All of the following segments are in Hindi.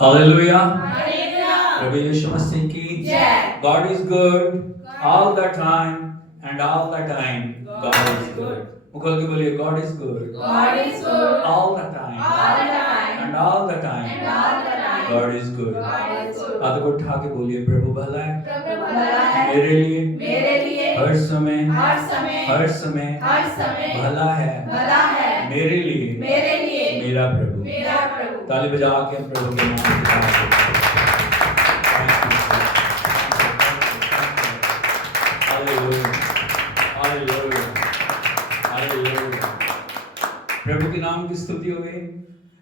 हालेलुया। प्रभु यीशु मसीह की जय। God is good all the time and all the time God is good. मुखल के बोलिए God is good all the time and all the time God is good. हाथ को उठा के बोलिए प्रभु भला है मेरे लिए हर समय भला है मेरे लिए मेरा प्रभु। ताली बजा के प्रभु के नाम प्रभु के नाम की स्तुति हो गई।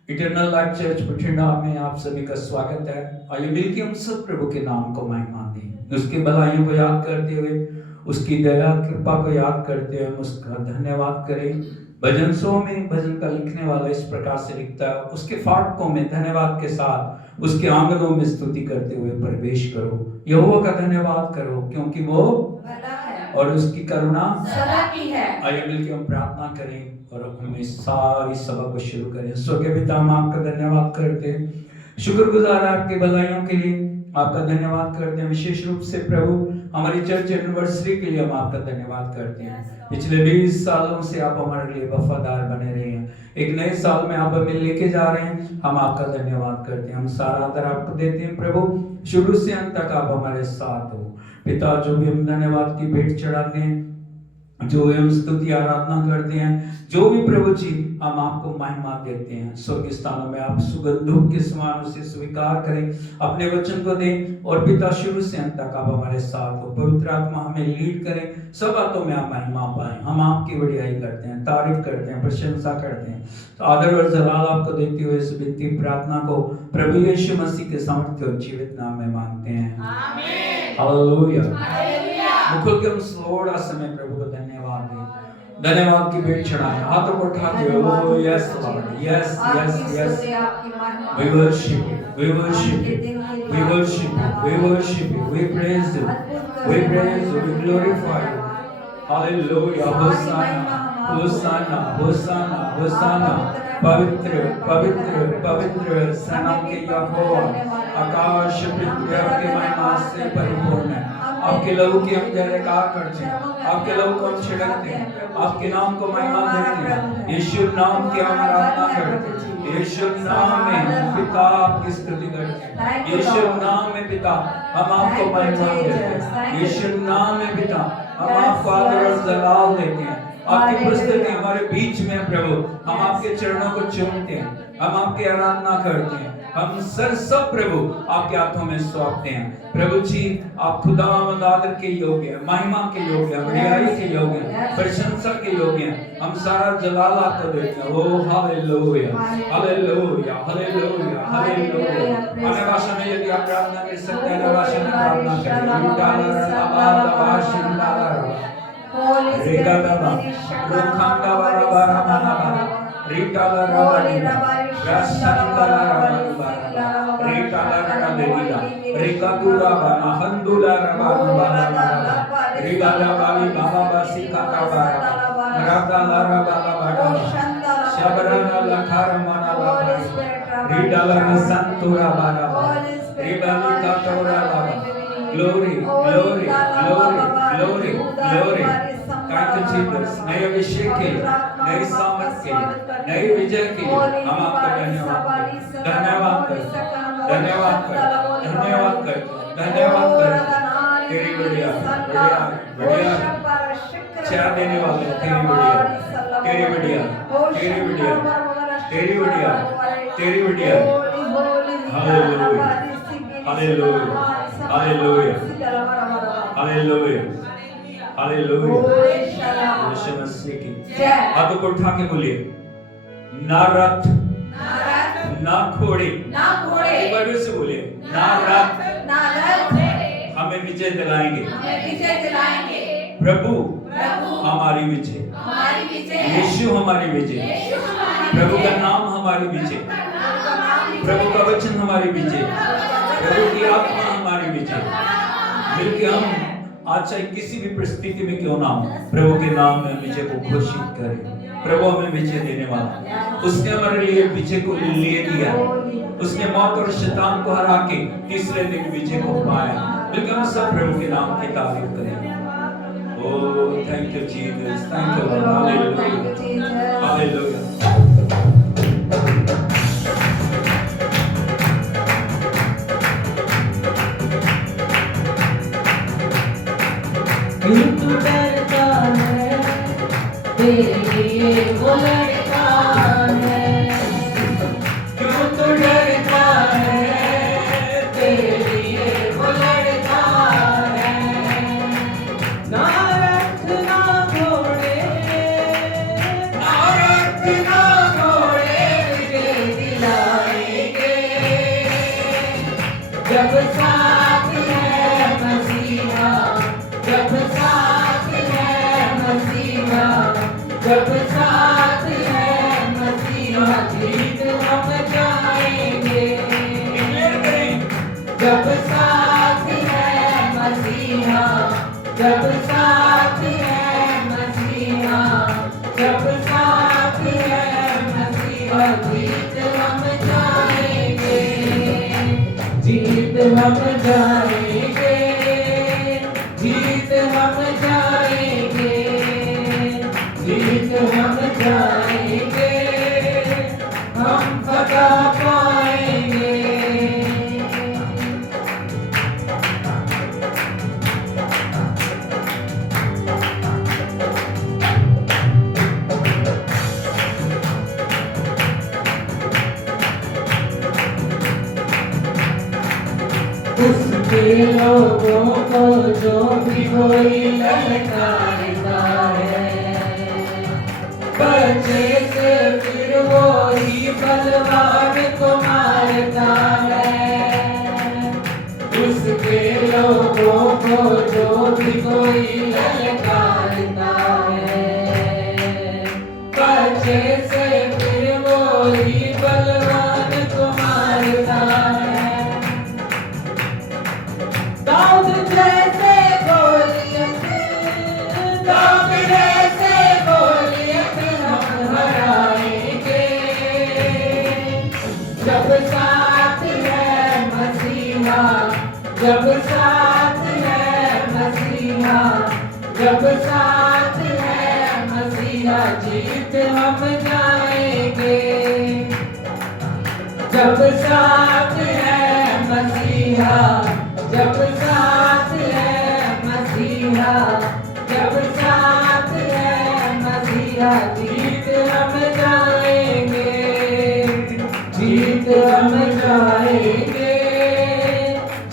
इटर्नल लाइफ चर्च बठिंडा में आप सभी का स्वागत है। आइए मिलकर हम सब प्रभु के नाम को महिमा दें, उसकी भलाइयों को याद करते हुए, उसकी दया कृपा को याद करते हुए हम उसका धन्यवाद करें। भजन 100 में भजन का लिखने वाला इस प्रकार से लिखता है, उसके फाटकों में धन्यवाद के साथ उसके आंगनों में स्तुति करते हुए प्रवेश करो। यहोवा का धन्यवाद करो क्योंकि वो भला है और उसकी करुणा सदा की है। आइए मिलकर हम प्रार्थना करें और हम इस सारी सभा को शुरू करें। स्वर्गीय पिता हम आपका धन्यवाद करते हैं, शुक्रगुजार है आपकी भलाइयों के लिए, आपका धन्यवाद करते हैं। विशेष रूप से प्रभु हमारी चर्च एनिवर्सरी के लिए हम आपका धन्यवाद करते हैं। पिछले 20 सालों से आप हमारे लिए वफादार बने रहे हैं, एक नए साल में आप हमें लेके जा रहे हैं, हम आपका धन्यवाद करते हैं। हम सारा आदर आपको देते हैं प्रभु, शुरू से अंत तक आप हमारे साथ हो पिता। जो भी हम धन्यवाद की भेंट चढ़ाते हैं, जो हम स्तुति आराधना करते हैं, जो भी प्रभु जी हम आपको महिमा देते हैं, स्वर्गीय स्थानों में आप सुगंधों के समान उसे स्वीकार करें, अपने वचन को दें और पिता शुरू से अंत तक आप हमारे साथ हो। पवित्र आत्मा हमें लीड करें, सब बातों में आप महिमा पाएं। हम आपकी बढ़ियाई करते हैं, तारीफ करते हैं, प्रशंसा करते हैं। तो आदर और जलाल आपको देते हुए इस विनती प्रार्थना को प्रभु यीशु मसीह के सामर्थ्य और जीवित नाम में मांगते हैं, आमीन। हालेलुया। मुकुल के हम थोड़ा समय प्रभु को धन्यवाद दें, धन्यवाद की भेंट चढ़ाएं, हाथों को उठा के oh yes Lord, yes yes yes, we worship you, we worship you, we worship you, we worship you, we praise you, we praise you, we glorify you. हालेलुया। होसाना होसाना होसाना होसाना। पवित्र पवित्र पवित्र सनाम के यहोवा, आकाश पृथ्वी आपकी महिमा से परिपूर्ण है। आपके लहू की हम जयकार करते हैं, आपके लहू को हम छिड़कते हैं, आपके नाम को महिमा देते हैं। यीशु नाम की हम आराधना करते हैं, यीशु नाम में पिता आपकी स्तुति करते हैं, यीशु नाम में पिता हम आपको महिमा देते हैं, यीशु नाम में पिता हम आपको आदर और जलाल देते हैं। आपकी उपस्थिति हमारे बीच में प्रभु, हम आपके चरणों को चूमते हैं, हम आपकी आराधना करते हैं, हम सब प्रभु आपके हाथों में सौंपते हैं। प्रभु जी आप खुदा आदर के योग्य हैं, महिमा के योग्य हैं, बढ़ियाई के योग्य हैं, प्रशंसा के योग्य हैं। हम सारा जलाल आपको देते हैं। ओ हालेलुया हालेलुया हालेलुया हालेलुया। अन्य भाषा में यदि आप प्रार्थना कर सकते हैं, अन्य भाषा में प्रार्थना करें। Rika Baba, Rukhanga Bara Bara Mana, Rika Bara, Rasanda Bara, Rika Bara, Rika Dura Bana, Handula Bana, Rika Bali Baba Basika Bara, Raka Lara Baba, Shabarana Lakara Mana, Rika Lara Santura Bara, Rika Tora Baba. Glory, glory, glory, glory, glory. Thank you Jesus. नए अभिषेक के लिए, नई सामर्थ के लिए, नई विजय के लिए हम आपका धन्यवाद करते हैं, धन्यवाद करते हैं, धन्यवाद करते हैं, धन्यवाद करते हैं, धन्यवाद करते हैं। तेरी बढ़िया, बढ़िया, बढ़िया, चाह देने वाले तेरी बढ़िया, तेरी बढ़िया, तेरी बढ़िया, तेरी बढ़िया, तेरी बढ़िया। हालेलुया, हालेलुया, हालेलुया, हालेलुया, हालेलुया। यीशु मसीह की हाथों को उठा के बोलिए, ना रथ ना घोड़े, एक बार फिर से बोलिए, ना रथ हमें विजय दिलाएंगे, प्रभु हमारी विजय, यीशु हमारी विजय, प्रभु का नाम हमारी विजय, प्रभु का वचन हमारी विजय, प्रभु की आत्मा हमारी विजय। मिलके हम आज चाहे किसी भी परिस्थिति में क्यों ना हो, प्रभु के नाम में विजय को घोषित करें। प्रभु हमें विजय देने वाला, उसने हमारे लिए विजय को लिए दिया। उसने मौत और शैतान को हरा के तीसरे दिन विजय को पाया। बिल्कुल हम सब प्रभु के नाम की तारीफ करें। Oh, thank you, Jesus. Thank you, Lord. Hallelujah. Hallelujah. क्यों तू डरता है, तेरे लिए वो लड़का है। क्यों तू डरता है, तेरे लिए वो लड़का है। ना रथ ना घोड़े, ना रथ ना घोड़े तुझे दिलाएंगे, जब साथ है मसीहा, जब साथ है मसीहा, जब साथ है मसीहा, जीत हम जाएंगे। जब साथ है मसीहा, जब साथ है मसीहा, जब साथ है मसीहा, जीत हम जाएंगे, जीत हम जाएंगे, जीत हम जाएंगे, जीत हम जाएंगे, हम फतह पाएंगे। उसके लोगों को जो भी कोई ललकारता है, बच्चे से फिर वो ही बलवान को मारता है। उसके लोगों को जो भी कोई ललकारता है, बच्चे से फिर वो ही बलवान को मारता है। दाऊद जैसे गोलियत, दाऊद जैसे गोलियत हम हराएंगे, जब साथ है मसीहा, जब साथ है मसीहा, जब साथ है मसीहा, जीत हम जाएंगे। जब साथ है मसीहा, जब साथ है मसीहा, जब साथ है मसीहा, जीत हम जाएंगे, जीत हम जाएंगे,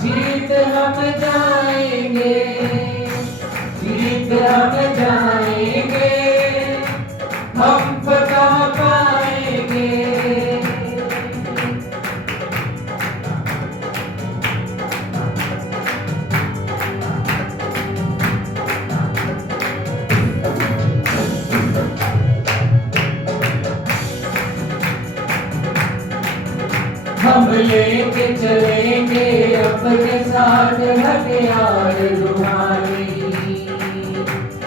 जीत हम जाएंगे, जीत हम जाएंगे, हम फतह पाएंगे। हम लेके चलेंगे अपने साथ हथियार रुहानी,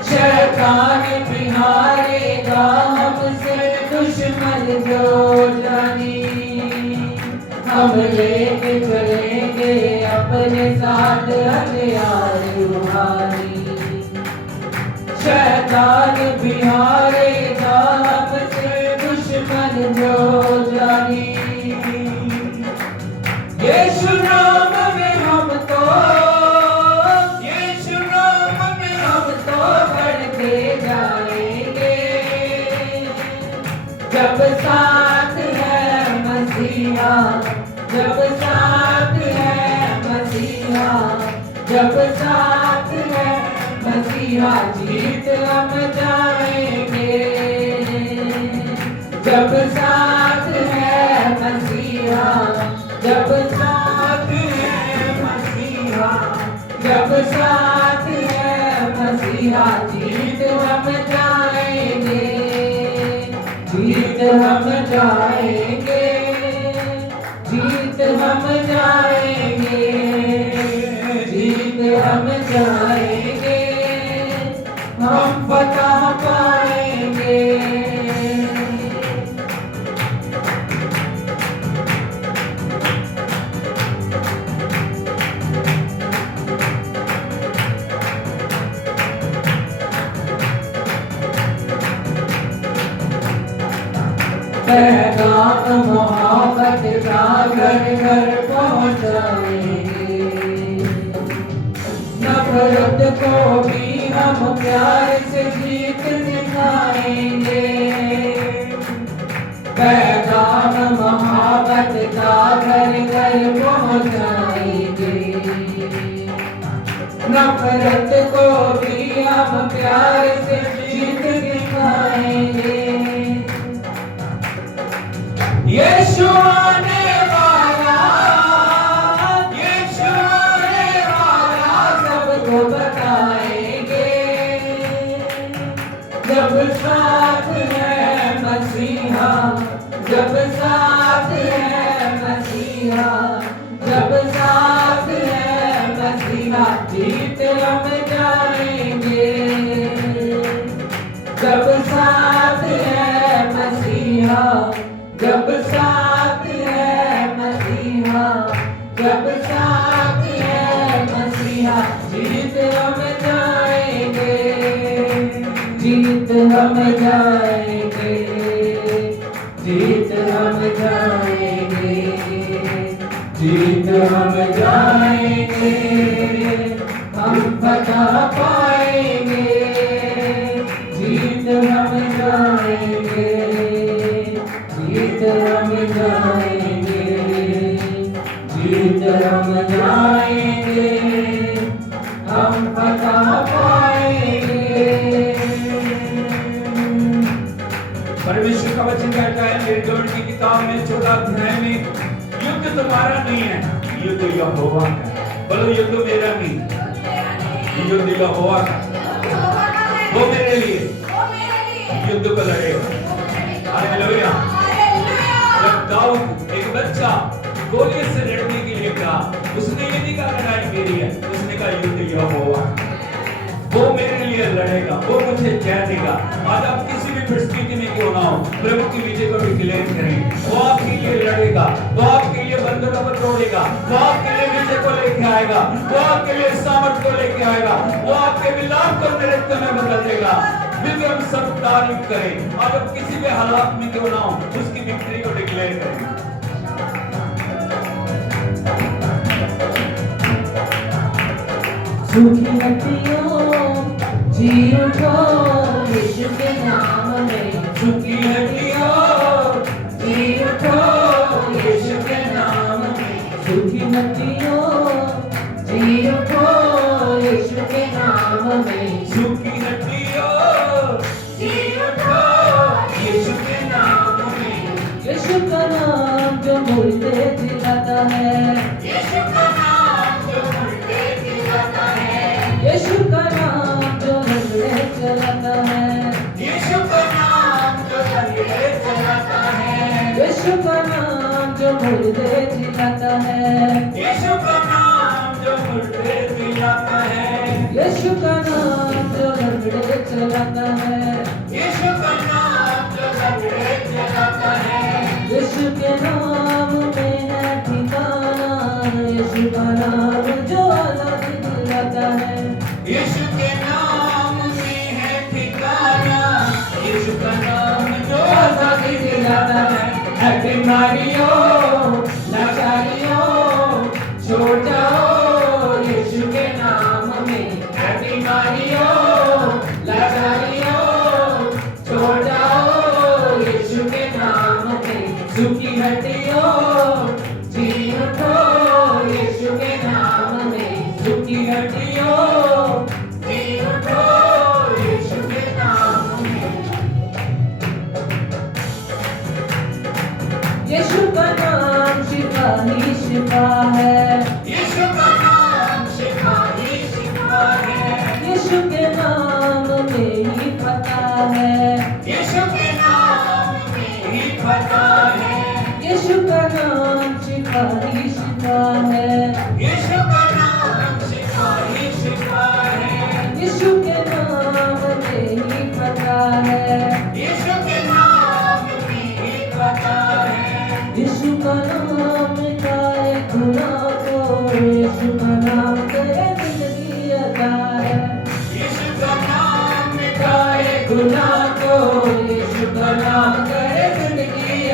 शैतान भी हारेगा हमसे दुश्मन जो जानी। हम लेके चलेंगे अपने साथ हथियार रुहानी, शैतान भी हारेगा हमसे दुश्मन जो जानी। यीशु नाम में हम तो, यीशु नाम में हम तो बढ़ते जाएंगे, जब साथ है मसीहा, जब साथ है मसीहा, जब साथ है मसीहा, जीत हम जाएंगे। जब साथ है मसीहा, जब साथ है मसीहा, जब साथ है मसीहा, जीत हम जाएंगे, जीत हम जाएंगे, जीत हम जाएंगे, जीत हम जाएंगे, हम फतह पाएंगे। पैगाम मोहब्बत का घर घर पहुँचाएंगे। नफरत को भी हम प्यार से जीत दिखाएंगे। पैगाम मोहब्बत का घर घर पहुँचाएंगे। नफरत को भी हम प्यार से जीत दिखाएंगे। यीशु आने वाला, यीशु आने वाला सबको बताएंगे। जब साथ है मसीहा, जब साथ है मसीहा, जब साथ है मसीहा, जीत हम जाएंगे। जब साथ है मसीहा, जब साथ है मसीहा, जब साथ है मसीहा, जीत हम जाएंगे। जीत हम जाएंगे। जीत हम जाएंगे। जीत हम जाएंगे। हम बता पाएंगे। जीत हम जाएंगे। जीत हम जाएंगे। जीत हम जाएंगे। हम बता पाएंगे। परमेश्वर का वचन कहता है निर्गमन की किताब में 14 अध्याय में, युद्ध तुम्हारा नहीं है, युद्ध यहोवा का। बोलो युद्ध मेरा नहीं, युद्ध यहोवा का। वो मेरे लिए युद्ध को लड़ेगा। हालेलुया। जब दाऊद एक बच्चा गोलियत से लड़ने के लिए कहा, उसने ये नहीं कहा लड़ाई मेरी है, उसने कहा युद्ध यहोवा, वो मेरे लिए लड़ेगा, वो मुझे जय देगा। आज आप किसी भी परिस्थिति में क्यों ना हो, प्रभु की विजय को डिक्लेयर करें। वो आपके लिए लड़ेगा, वो आपके लिए बंधनों को तोड़ेगा, वो आपके लिए विजय को लेके आएगा, वो आपके लिए सामर्थ को लेके आएगा, वो आपके विलाप को नृत्य में बदल देगा। बिल्कुल हम सब तारीफ करें। आज आप किसी भी हालात में क्यों ना हो, उसकी विक्ट्री को डिक्लेयर करें। सूखी नदियों जी उठो यीशु के नाम में। सूखी नदियों जी उठो यीशु के नाम में। सूखी नदियों जी उठो यीशु के नाम में। सूखी नदियों जी उठो यीशु के नाम में। यीशु का नाम जो मुर्दे जिलाता है। यीशु का नाम जो मुर्दे जिलाता है। यीशु का नाम जो लंगड़े चलाता है। यीशु का नाम जो लंगड़े चलाता है। यीशु का नाम जो मुर्दे जिलाता है। यीशु का नाम जो मुर्दे जिलाता है। यीशु का नाम जो लंगड़े चलाता है। यीशु का नाम जो लंगड़े चलाता है। यीशु के नाम में है ठिकाना। यीशु का नाम जो आजादी दिलाता है। यीशु के नाम में है ठिकाना। यीशु का नाम जो आजादी दिलाता है। बीमारियों लाचारियों छोड़ जाओ यीशु के नाम में। बीमारियों लाचारियों छोड़ जाओ यीशु के नाम में। सूखी हड्डियों जी उठो यीशु के नाम में। सूखी हड्डियों जी उठो यीशु के नाम में। यीशु का नाम शिफा ही शिफा है। यीशु का नाम शिफा ही शिफा है। यीशु के नाम में ही पता है। यीशु के नाम में ही पता है। यीशु का नाम शिफा ही शिफा है। यीशु का नाम शिफा ही शिफा है। यीशु के नाम में ही पता है। यीशु के नाम में ही पता है। यीशु का नाम मिटाए गुनाह को। यीशु का नाम करे जिंदगी अता है। यीशु का नाम मिटाए गुनाह को। यीशु का नाम करे जिंदगी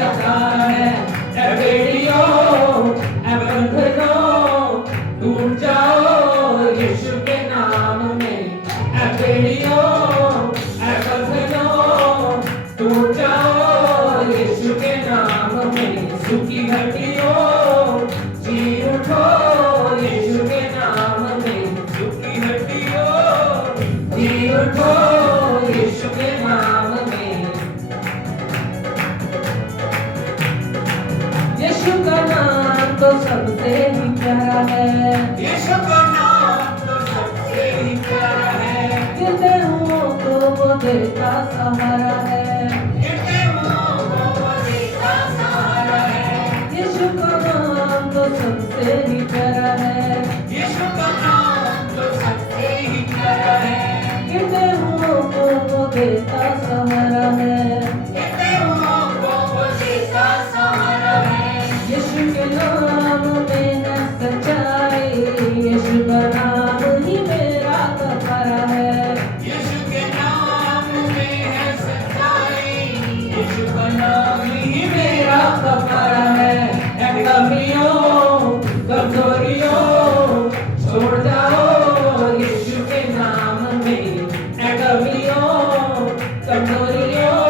सबसे ही प्यारा है। यीशु का नाम तो सबसे ही प्यारा है। गिरते हुओं को वो देता सहारा है। गिरते हुओं को वो देता सहारा है। यीशु का नाम तो सबसे ही प्यारा है। यीशु का नाम तो सबसे ही प्यारा है। गिरते हुओं को वो देता सहारा है। गिरते हुओं को वो देता सहारा है। यीशु के नाम में है सच्चाई। यीशु का नाम ही मेरा कफारा है। यीशु के नाम में है सच्चाई। यीशु का नाम ही मेरा कफारा है। ऐ कमियों कमजोरियों छोड़ जाओ यीशु के नाम में। ऐ कमियों कमजोरियों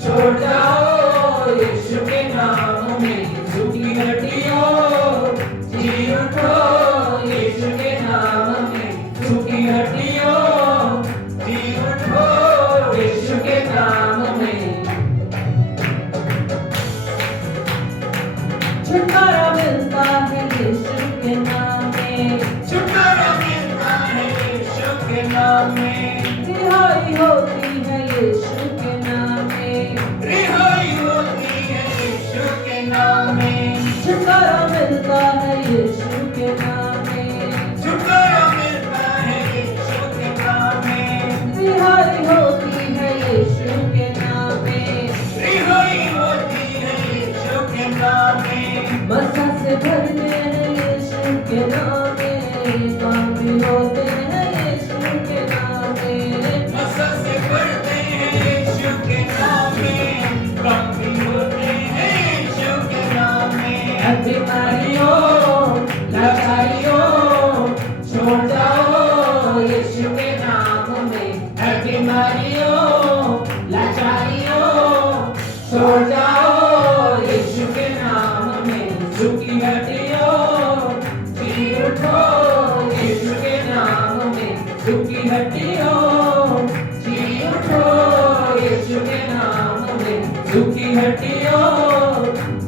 छोड़ जाओ यीशु के नाम में। झुकी हड्डियों जी उठो यीशु के नाम में। झुकी हड्डियों जी उठो यीशु के नाम में। छुटकारा मिलता है यीशु के नाम में। छुटकारा मिलता है यीशु के नाम में। रिहाई होती है यीशु के नाम में। रिहाई होती है यीशु के नाम में। छुटकारा मिलता है यीशु के नाम में। छुटकारा मिलता है यीशु के नाम में। रिहाई होती है यीशु के नाम में। रिहाई होती है यीशु के नाम में। मसा से भरते हैं यीशु के नाम में। काम भी होते हैं यीशु के नाम में। मसा से भरते हैं यीशु के नाम में। कम भी होते हैं यीशु के नाम में। बीमारियों लाचारियों छोड़ जाओ यीशु के नाम में। बीमारियों लाचारियों छोड़ जाओ यीशु के नाम में। झुकी हड्डियों जी उठो यीशु के नाम में। झुकी हड्डियों जी उठो यीशु के नाम में। झुकी हड्डियों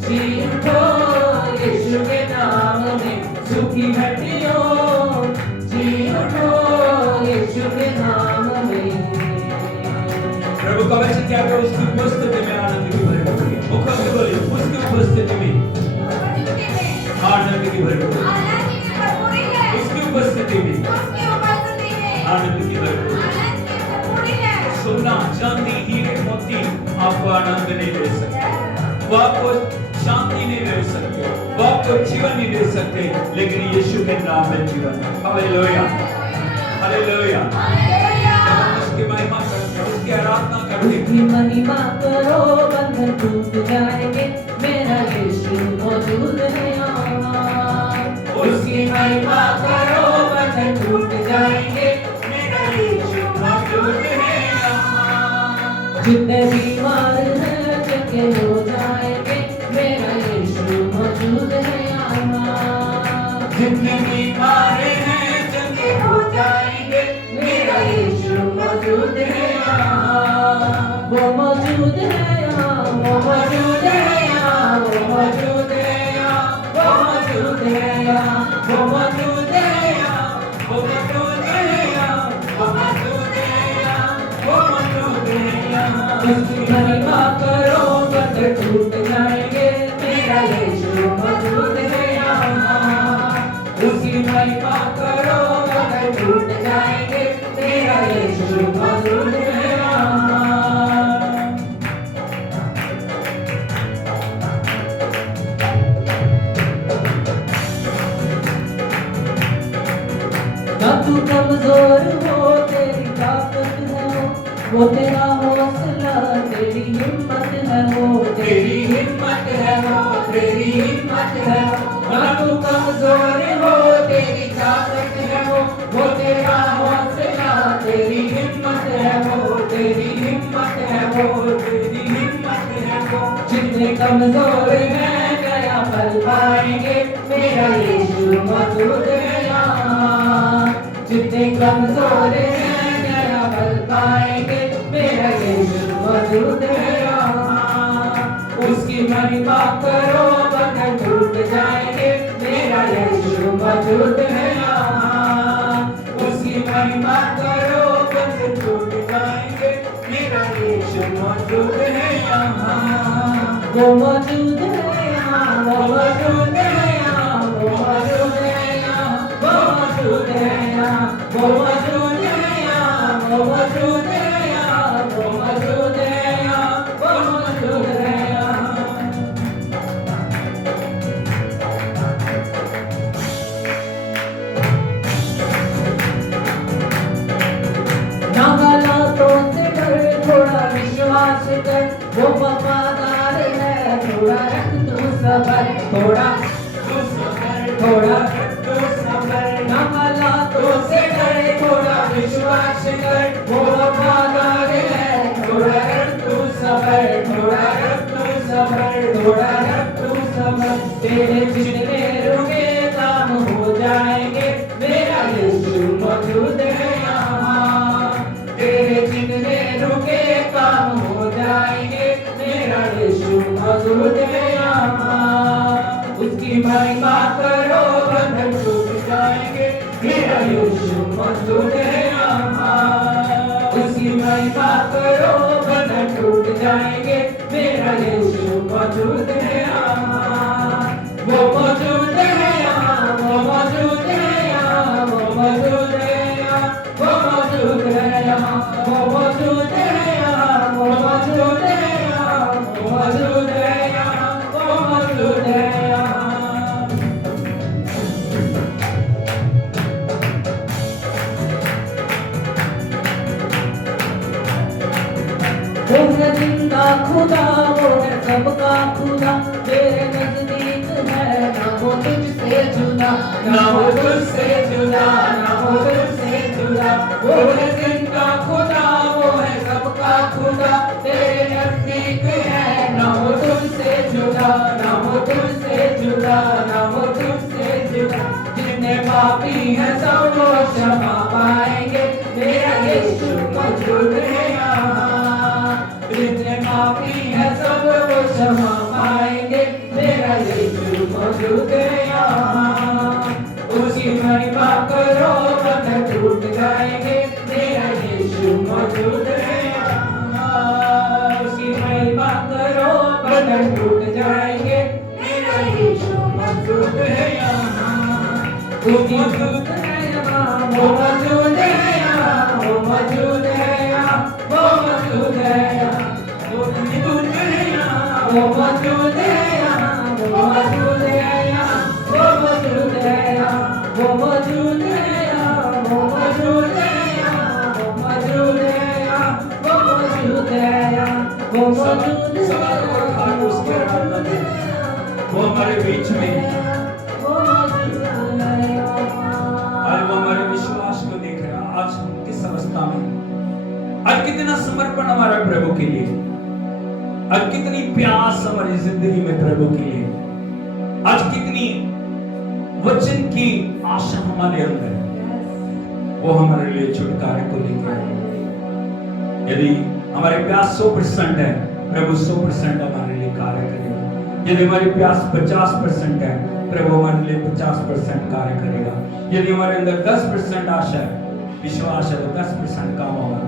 जी उठो यीशु के नाम में। झुकी हड्डियों जी उठो यीशु के नाम में। प्रभु का वचन क्या है? उसकी उपस्थिति में आनंद की भरी होगी। मुखर से बोलिए, उसकी उपस्थिति में आनंद की भरी होगी। उसकी उपस्थिति में आनंद की भरी होगी। सोना चांदी हीरे मोती आपको आनंद नहीं दे सकते। वो आपको शांति नहीं दे सकते। वो आपको जीवन नहीं दे सकते। लेकिन यीशु के नाम में जीवन है। हालेलुया, हालेलुया। उसकी महिमा करते हैं, उसकी आराधना करते हैं। उसकी महिमा करो बंधन टूट जाएंगे। मेरा यीशु मौजूद है यहाँ। उसकी महिमा करो बंधन टूट जाएंगे। मेरा यीशु मौजूद है यहाँ। जितने बीमार हैं चंगे हो जाएंगे। मेरा यीशु मौजूद है यहाँ। जितने बीमार हैं चंगे हो जाएंगे। मेरा यीशु मौजूद है यहाँ। वो मौजूद है यहाँ। वो मौजूद है यहाँ। वो मौजूद है यहाँ। वो मौजूद है यहाँ। वो मौजूद है यहाँ। वो मौजूद है यहाँ। वो मौजूद है यहाँ। वो मौजूद है यहाँ। उसकी महिमा करो बंधन टूट जाएंगे। मेरा यीशु मौजूद है यहाँ। उसकी महिमा करो बंधन टूट जाएंगे। मेरा यीशु मौजूद है यहाँ। ना तू कमजोर हो तेरी ताकत है वो तेरा हौसला तेरी हिम्मत है वो तेरी हिम्मत है वो, तेरी हिम्मत है वो। ना तू कमजोर हो तेरी ताकत है वो तेरा हौसला तेरी हिम्मत है वो तेरी हिम्मत है वो तेरी हिम्मत है वो। जितने कमजोर हैं गया फल पाएंगे। मेरा यीशु मौजूद है यहाँ। जितने कमजोर हैं गया फल पाएंगे। मेरा यीशु मौजूद है यहाँ। उसकी महिमा करो बंधन टूट जाएंगे। यीशु मौजूद है यहाँ। उसकी महिमा करो बंधन टूट जाएंगे, मेरा यीशु मौजूद है यहाँ। वो मौजूद है यहाँ, वो मौजूद है यहाँ, वो मौजूद है यहाँ, वो मौजूद है यहाँ, वो मौजूद है यहाँ, वो मौजूद है यहाँ, वो मौजूद है यहाँ, वो मौजूद है यहाँ। ना हालातों से डर, थोड़ा विश्वास कर, वो वफादार है, थोड़ा रख तू सबर, थोड़ा तू सबर, थोड़ा रख तू सबर। ना हालातों से डर, थोड़ा विश्वास कर, वो वफादार है, थोड़ा रख तू सबर, थोड़ा रख तू सबर, थोड़ा रख तू सबर। तेरे जितने रुके काम हो जाएंगे, मेरा यीशु मौजूद है यहाँ। तेरे जितने रुके काम हो जाएंगे, मेरा यीशु मौजूद है यहाँ। उसकी महिमा करो बंधन टूट जाएंगे, मेरा यीशु मौजूद है यहाँ। उसकी महिमा करो बंधन टूट जाएंगे, मेरा यीशु मौजूद है यहाँ। वो मौजूद है यहाँ, वो मौजूद है यहाँ, वो मौजूद है यहाँ, वो मौजूद है यहाँ, वो मौजूद है यहाँ, वो मौजूद है यहाँ, वो मौजूद है यहाँ, वो मौजूद है यहाँ। वो है जिंदा खुदा, वो है सबका खुदा, तेरे नजदीक है, ना वो तुझसे जुदा, ना वो तुझसे जुदा, ना वो तुझसे जुदा। वो है जिंदा खुदा, वो है सबका खुदा, तेरे नजदीक है, ना वो तुझसे जुदा, ना वो तुझसे जुदा, ना वो तुझसे जुदा। जितने पापी हैं सब वो क्षमा पाएंगे, मेरा यीशु मौजूद है यहाँ। जितने पापी हैं सब वो क्षमा पाएंगे, मेरा यीशु मौजूद है यहाँ। उसकी महिमा करो बंधन टूट जाएंगे, मेरा यीशु मौजूद है यहाँ। उसकी महिमा करो बंधन टूट जाएंगे, मेरा यीशु मौजूद है यहाँ। वो मौजूद है यहाँ, वो मौजूद है यहाँ, वो मौजूद है यहाँ, वो मौजूद है यहाँ, वो मौजूद है यहाँ, वो मौजूद है यहाँ, वो मौजूद है यहाँ, वो मौजूद है यहाँ, वो मौजूद है यहाँ, वो मौजूद है यहाँ, वो मौजूद है यहाँ, वो मौजूद है यहाँ, वो मौजूद है यहाँ, उसके आराधना दे। वो हमारे बीच में, वो मौजूद है यहाँ। आज वो हमारे विश्वास को देख रहा है। आज हम किस अवस्था में, आज कितना समर्पण हमारा प्रभु के लिए, आज कितनी प्यास हमारी जिंदगी में प्रभु के लिए, आज कितनी वचन की आशा हमारे अंदर है। वो हमारे लिए छुटकारे को लेकर, यदि हमारे प्यास 100% है, प्रभु 100% हमारे लिए कार्य करेगा। यदि हमारी प्यास 50% है, प्रभु हमारे लिए 50% कार्य करेगा। यदि हमारे अंदर 10% आशा है, विश्वास है, तो 10% काम होगा।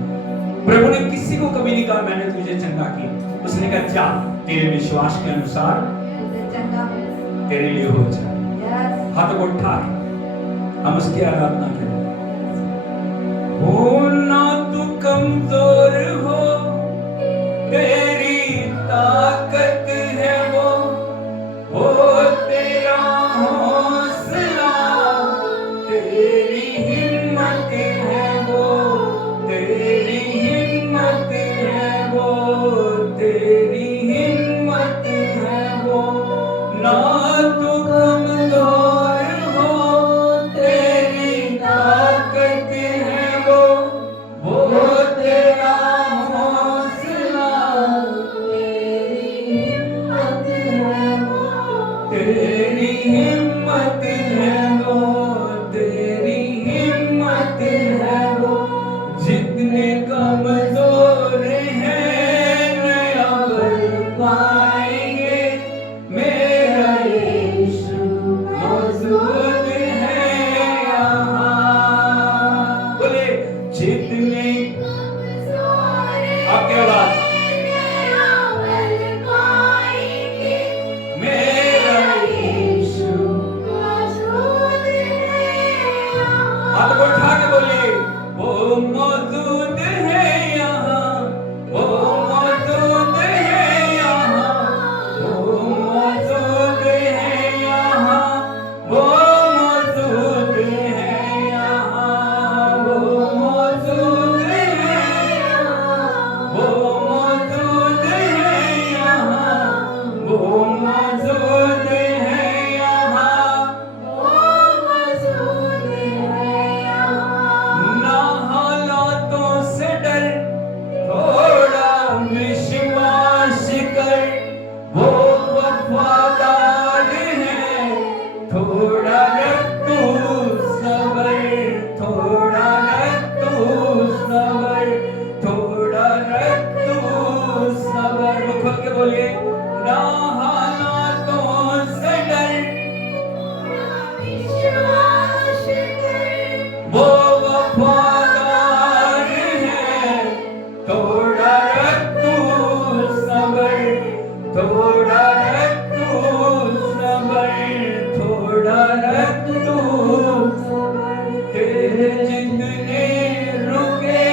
प्रभु ने किसी को कभी नहीं कहा मैंने तुझे चंगा किया, उसने कहा जा तेरे विश्वास के अनुसार तेरे लिए हो जाए। हाथ को उठा हम उसकी आराधना करें। हो ना तू कमजोर हो, तेरी ताकत है वो, हो तेरा हौसला, तेरी हिम्मत है वो, तेरी हिम्मत है वो, तेरी हिम्मत है वो। ना तू कमजोर हो, तेरी ताकत है वो तेरा हौसला, नरक दूर तेरे जितने रुके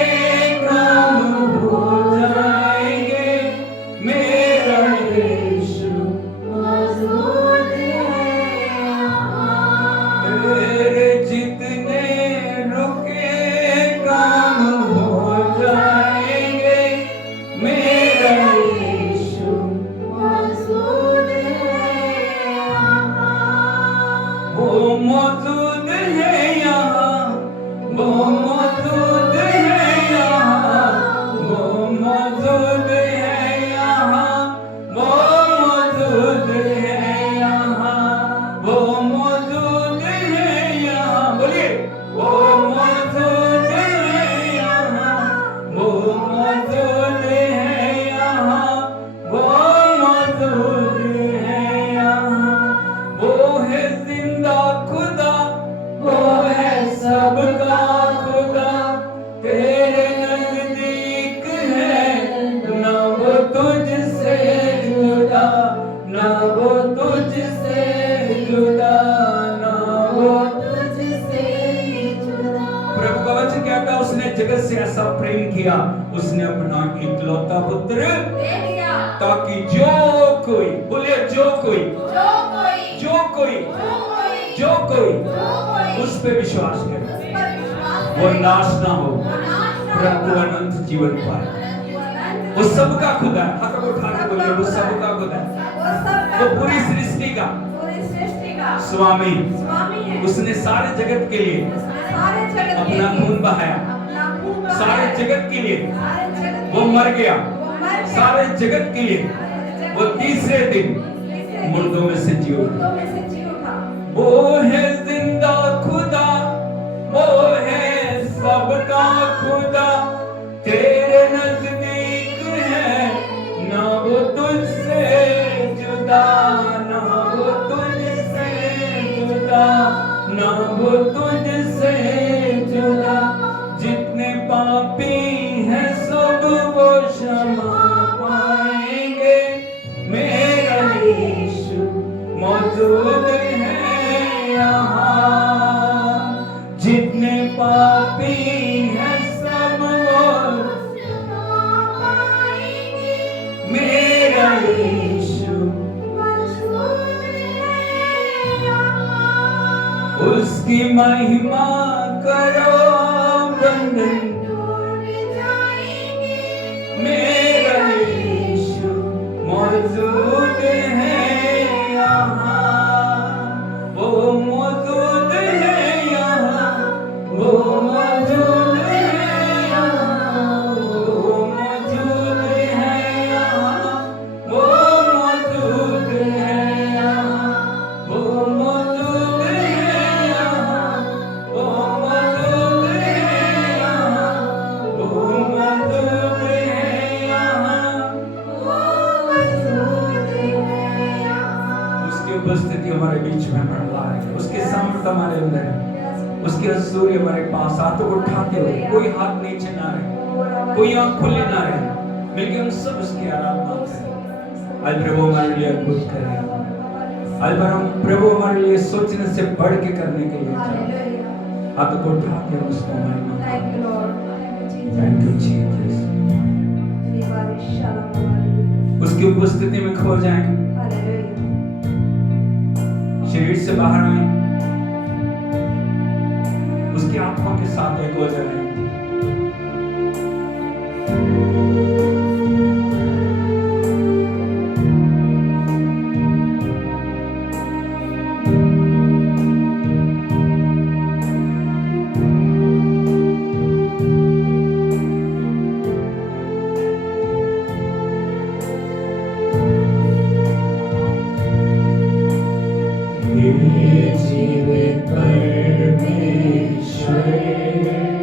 काम हो जाएंगे मेरा यीशु मौजूद है यहाँ। तेरे जितने रुके काम हो जाएंगे मेरा यीशु मौजूद है यहाँ। वो मौजूद है यहाँ वो मौजूद है यहाँ वो मौजूद है यहाँ वो मौजूद है यहाँ वो मौजूद है यहाँ बोलिए वो मौजूद है यहाँ वो मौजूद है यहाँ वो मौजूद है यहाँ वो है जिंदा खुदा वो है सबका खुदा तेरे नजदीक है न वो तुझसे जुदा न वो तुझसे जुदा न वो तुझसे जुदा। प्रभु का वचन कहता है उसने जगत से ऐसा प्रेम किया उसने अपना इकलौता पुत्र दे दिया ताकि जो कोई बोलिए जो कोई जो कोई जो कोई जो कोई जो कोई जो कोई उस पे विश्वास करे उस पर विश्वास वो करे, नाश ना हो वो नाश ना परंतु हो, अनंत जीवन पाए वो अनंत वो सबका खुदा है हाथ उठा के बोलिए वो सबका खुदा है वो सबका वो पूरी सृष्टि का पूरी सृष्टि का स्वामी स्वामी है। उसने सारे जगत के लिए उसने सारे जगत के अपना लिए खून बहाया अपना खून बहाया। सारे जगत के लिए सारे जगत के वो लिए मर गया वो मर गया। सारे जगत के लिए सारे जगत वो के लिए तीसरे दिन तीसरे दिन मुर्दों में से जी उठा मुर्दों में से जी उठा। वो है जिंदा खुदा वो है सबका खुदा तेरे नजदीक है ना वो तुझसे जुदा ना वो तुझसे जुदा ना वो तुझसे जुदा जितने पापी हैं सब वो क्षमा पाएंगे मेरा यीशु मौजूद है यहाँ जितने पापी हैं सब वो मेरा यीशु उसकी महिमा करो बंदन मेरा यीशु मौजूद है यहाँ वो मौजूद है यहाँ वो मौजूद है यहाँ वो मौजूद है यहाँ वो मौजूद है यहाँ वो मौजूद है यहाँ वो मौजूद है यहाँ वो मौजूद है यहाँ उसकी उपस्थिति हमारे बीच में मंडला है उसके सामर्थ्य हमारे अंदर है उसके सूर्य हमारे पास हाथों को उठाते हुए कोई हाथ नीचे ना रहे कोई आंख खुली ना रहे मिलकर हम सब उसकी आराधना करें आज प्रभु हमारे लिए अद्भुत करें आज हम प्रभु हमारे लिए सोचने से बढ़ के करने के लिए चाहते हाथों को उठा के हम उसको महिमा थैंक यू जीसस उसकी उपस्थिति में खो जाएं शरीर से बाहर आए उसकी आत्मा के साथ एक हो जाए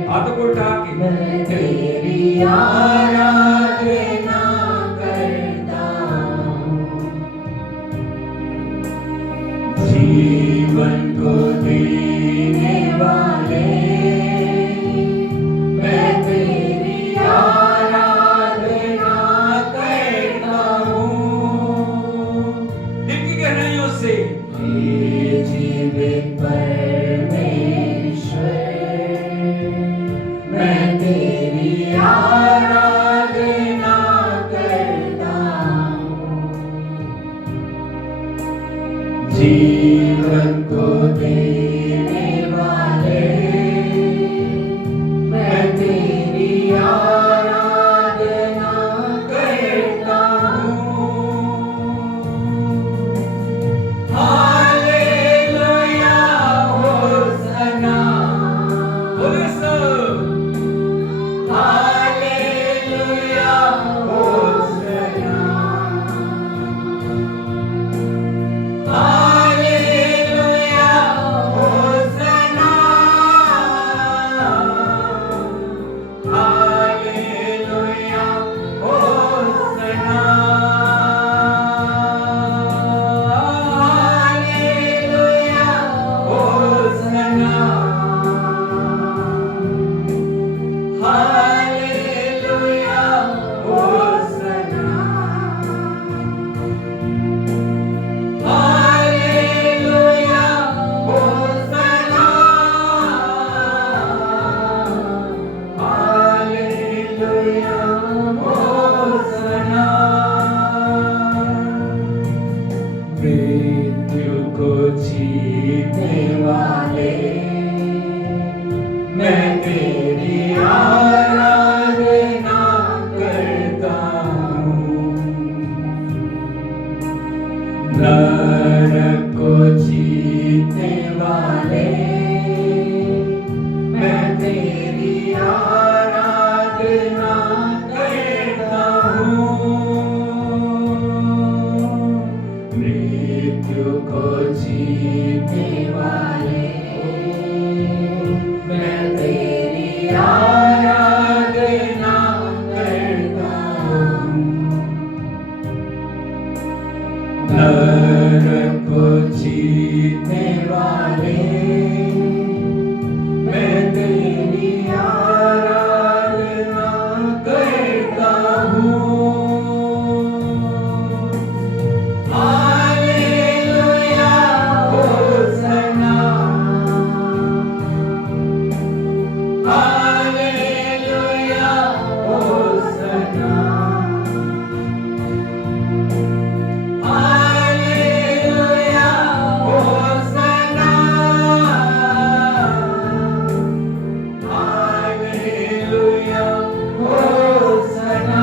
हाथों को उठा के मैं तेरी आराधना करता हूँ जीवन को देने वाले मैं तेरी आराधना करता हूँ दिल की गहराइयों से ये जीवन परमेश्वर मैं तेरी आराधना करता हूँ। जीवन को देने वाले मैं तेरी आराधना करता हूँ। हालेलुया होसना बोले सब hallelujah होसना hallelujah होसना hallelujah होसना hallelujah होसना hallelujah होसना hallelujah होसना hallelujah होसना। मृत्यु को जीतने वाले मैं तेरी आराधना करता हूँ। नरक को जीतने वाले मैं तेरी आराधना करता हूँ। मृत्यु को जीतने वाले मैं तेरी आराधना करता हूँ। नरक को जीतने वाले मैं तेरी आराधना करता हूँ। Hallelujah होसना hallelujah होसना hallelujah होसना hallelujah होसना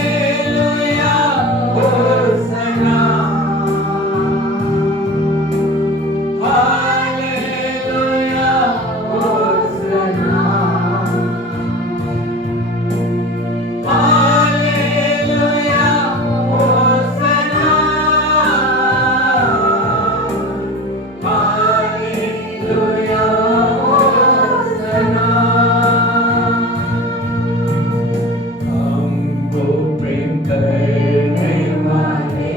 hallelujah होसना hallelujah होसना hallelujah होसना hallelujah होसना। हमको प्रेम करने वाले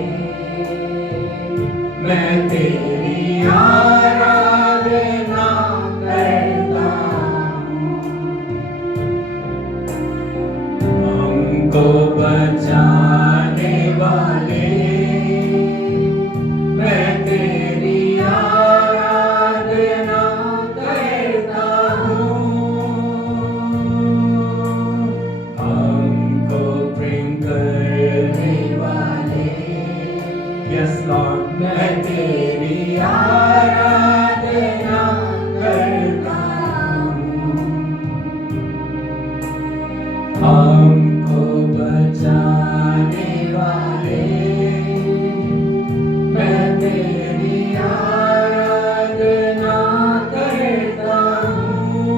मैं तेरी आराधना करता हूँ। हमको बचाने वाले मैं तेरी आराधना करता हूँ। हमको प्रेम करने वाले यस लॉर्ड मैं तेरी आराधना करता हूँ। हमको बचाने वाले मैं तेरी आराधना करता हूँ।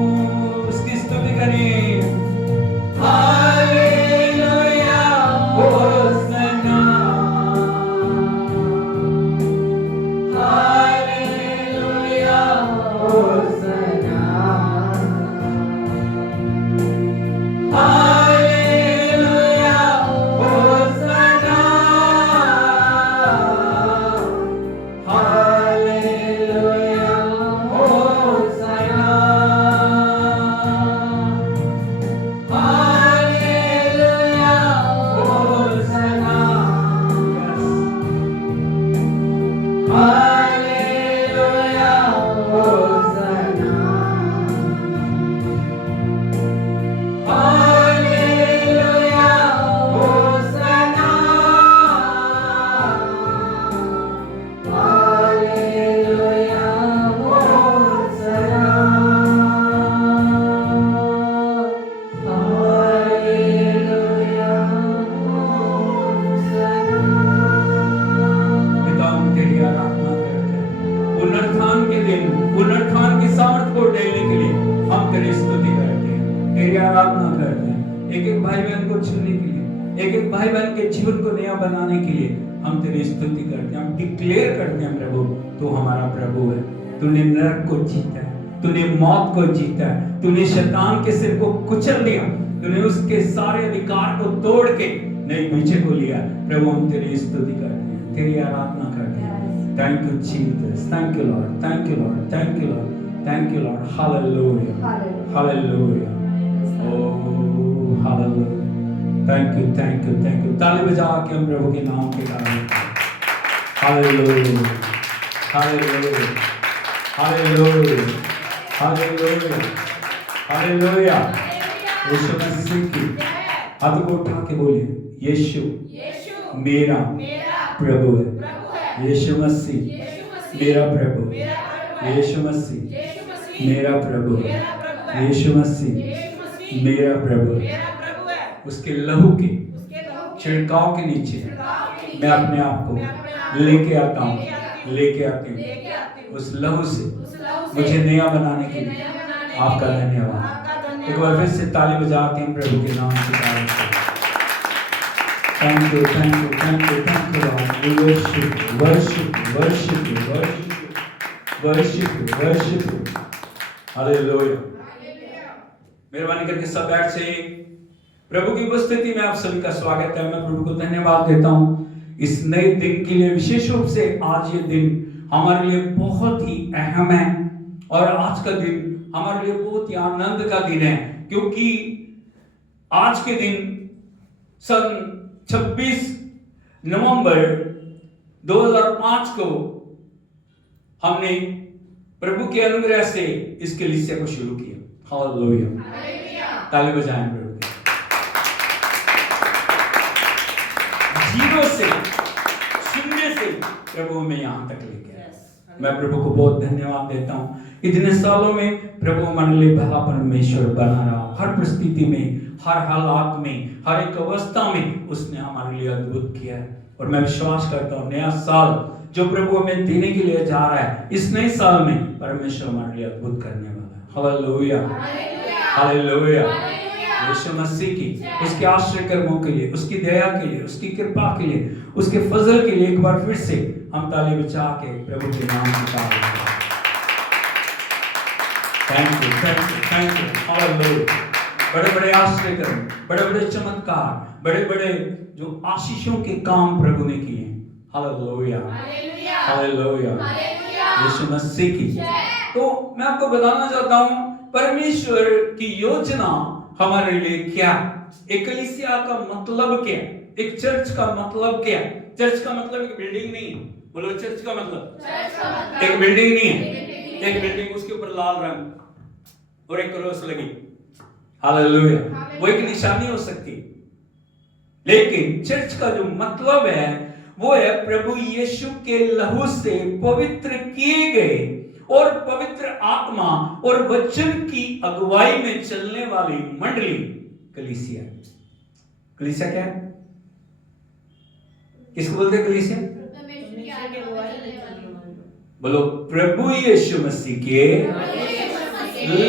उसकी स्तुति करिए। हालेलुया होसना हालेलुया होसना दिन पुनरुत्थान की सामर्थ को देने के लिए हम तेरी स्तुति करते हैं, तेरी आराधना करते हैं। एक एक भाई बहन को छूने के लिए, एक एक भाई बहन के जीवन को नया बनाने के लिए हम तेरी स्तुति करते हैं। हम डिक्लेयर करते हैं प्रभु, तू हमारा प्रभु है। तूने नरक को जीता है, तूने मौत को जीता है, तूने शैतान के सिर को कुचल दिया, तूने उसके सारे अधिकार को तोड़ के नए पीछे को लिया। प्रभु हम तेरी स्तुति करते हैं, तेरी आराधना करते हैं। Thank you Jesus, thank you Lord, thank you Lord, thank you Lord, thank you Lord, hallelujah, hallelujah, oh hallelujah, thank you, thank you, thank you। ताली बजा के हम प्रभु के नाम के कारण hallelujah, hallelujah, hallelujah, hallelujah, hallelujah। यीशु मसीह की हाथ को उठा के बोलिए, यीशु मेरा प्रभु है, यीशु मसीह मेरा प्रभु, यीशु मसीह मेरा प्रभु, यीशु मसीह मेरा प्रभु। उसके लहू के छिड़काव के नीचे मैं अपने आप को लेके आता हूँ, लेके आती हूँ। उस लहू से मुझे नया बनाने के लिए आपका धन्यवाद। एक बार फिर से ताली बजा के प्रभु के नाम की तारीफ करें। Thank you, thank you, thank you, thank you, Lord. We worship you, worship you, worship you, worship you, worship you, worship you. Hallelujah. मेहरबानी करके सब बैठ से प्रभु की उपस्थिति में आप सभी का स्वागत है। मैं प्रभु को धन्यवाद देता हूँ इस नए दिन के लिए। विशेष रूप से आज ये दिन हमारे लिए बहुत ही अहम है और आज का दिन हमारे लिए बहुत ही आनंद का दिन है, क्योंकि आज के दिन सन 26 नवंबर 2005 को हमने प्रभु के अनुग्रह से इस कलीसिया को शुरू किया। हालेलुया, ताली बजाएं प्रभु के। जीरो से, शून्य से प्रभु हमें यहां तक लेके आया। मैं प्रभु को बहुत धन्यवाद देता हूं। इतने सालों में प्रभु हमारे लिए भला परमेश्वर बना रहा। हर परिस्थिति में, हर हालात में, हर एक अवस्था में उसने हमारे लिए अद्भुत किया है। और मैं विश्वास करता हूँ नया साल जो प्रभु हमें देने के लिए जा रहा है, इस नए साल में परमेश्वर हमारे लिए अद्भुत करने वाला है। हालेलुया, हालेलुया। यीशु मसीह की उसके आश्रय कर्मों के लिए, उसकी दया के लिए, उसकी कृपा के लिए, उसके फजल के लिए एक बार फिर से हम ताली बजा के प्रभु के नाम की तारीफ करें। Thank you, thank you, thank you. Hallelujah. बड़े बड़े आश्चर्य कर्म, बड़े बड़े चमत्कार, बड़े बड़े जो आशीषों के काम प्रभु ने किए। हालेलुया, हालेलुया, यीशु मसीह की। तो मैं आपको बताना चाहता हूं परमेश्वर की योजना हमारे लिए क्या, एक कलीसिया का मतलब क्या, एक चर्च का मतलब क्या। चर्च का मतलब एक बिल्डिंग नहीं है। बोलो चर्च का मतलब एक बिल्डिंग नहीं है। एक बिल्डिंग, उसके ऊपर लाल रंग और एक क्रॉस लगी। हालेलुया, वो एक निशानी हो सकती, लेकिन चर्च का जो मतलब है वो है प्रभु यीशु के लहू से पवित्र किए गए और पवित्र आत्मा और वचन की अगुवाई में चलने वाली मंडली कलीसिया। कलीसिया क्या है? किसको बोलते हैं कलीसिया? बोलो प्रभु यीशु मसीह के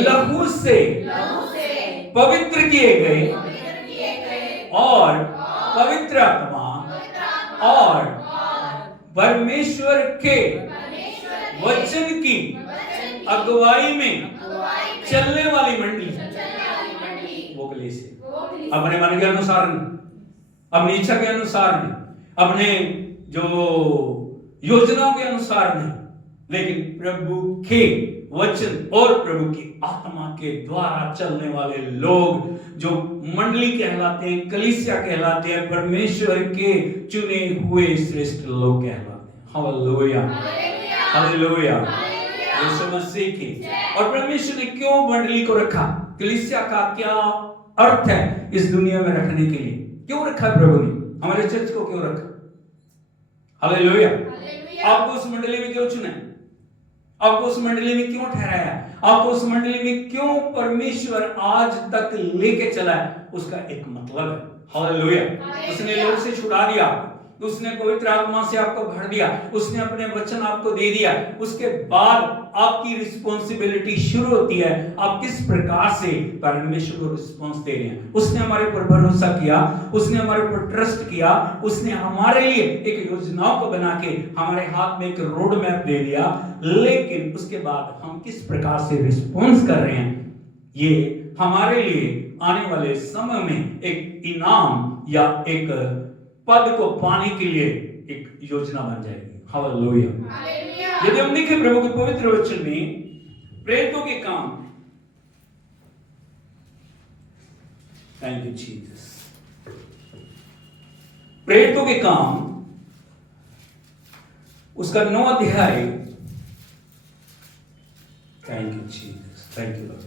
लहू से पवित्र किए गए और पवित्र आत्मा और परमेश्वर के वचन की अगुवाई में चलने वाली मंडली, वो कलीसिया। अपने मन के अनुसार नहीं, अपनी इच्छा के अनुसार नहीं, अपने जो योजनाओं के अनुसार नहीं, लेकिन प्रभु के वचन और प्रभु की आत्मा के द्वारा चलने वाले लोग जो मंडली कहलाते हैं, कलीसिया कहलाते हैं, परमेश्वर के चुने हुए श्रेष्ठ लोग कहलाते हैं। हालेलुया, हालेलुया, यीशु मसीह की। और परमेश्वर ने क्यों मंडली को रखा, कलीसिया का क्या अर्थ है इस दुनिया में रखने के लिए, क्यों रखा प्रभु ने, हमारे चर्च को क्यों रखा? हालेलुया। आपको उस मंडली में क्यों चुना, आपको उस मंडली में क्यों ठहराया, आपको उस मंडली में क्यों परमेश्वर आज तक लेके चला है, उसका एक मतलब है। हालेलुया। उसने लोग से छुड़ा दिया, उसने पवित्र आत्मा से आपको भर दिया, उसने अपने वचन आपको दे दिया, उसके बाद आपकी रिस्पॉन्सिबिलिटी शुरू होती है। आप किस प्रकार से परमेश्वर को रिस्पॉन्स दे रहे हैं। उसने हमारे ऊपर भरोसा किया, उसने हमारे ऊपर ट्रस्ट किया, उसने हमारे लिए एक योजनाओं को बना के हमारे हाथ में एक रोड मैप दे दिया, लेकिन उसके बाद हम किस प्रकार से रिस्पॉन्स कर रहे हैं, ये हमारे लिए आने वाले समय में एक इनाम या एक पद को पाने के लिए एक योजना बन जाएगी। हालेलुया। यदि हम देखें प्रभु के पवित्र वचन में प्रेरितों के काम, थैंक यू जीसस, प्रेरितों के काम उसका 9 अध्याय, thank you Jesus, thank you Lord,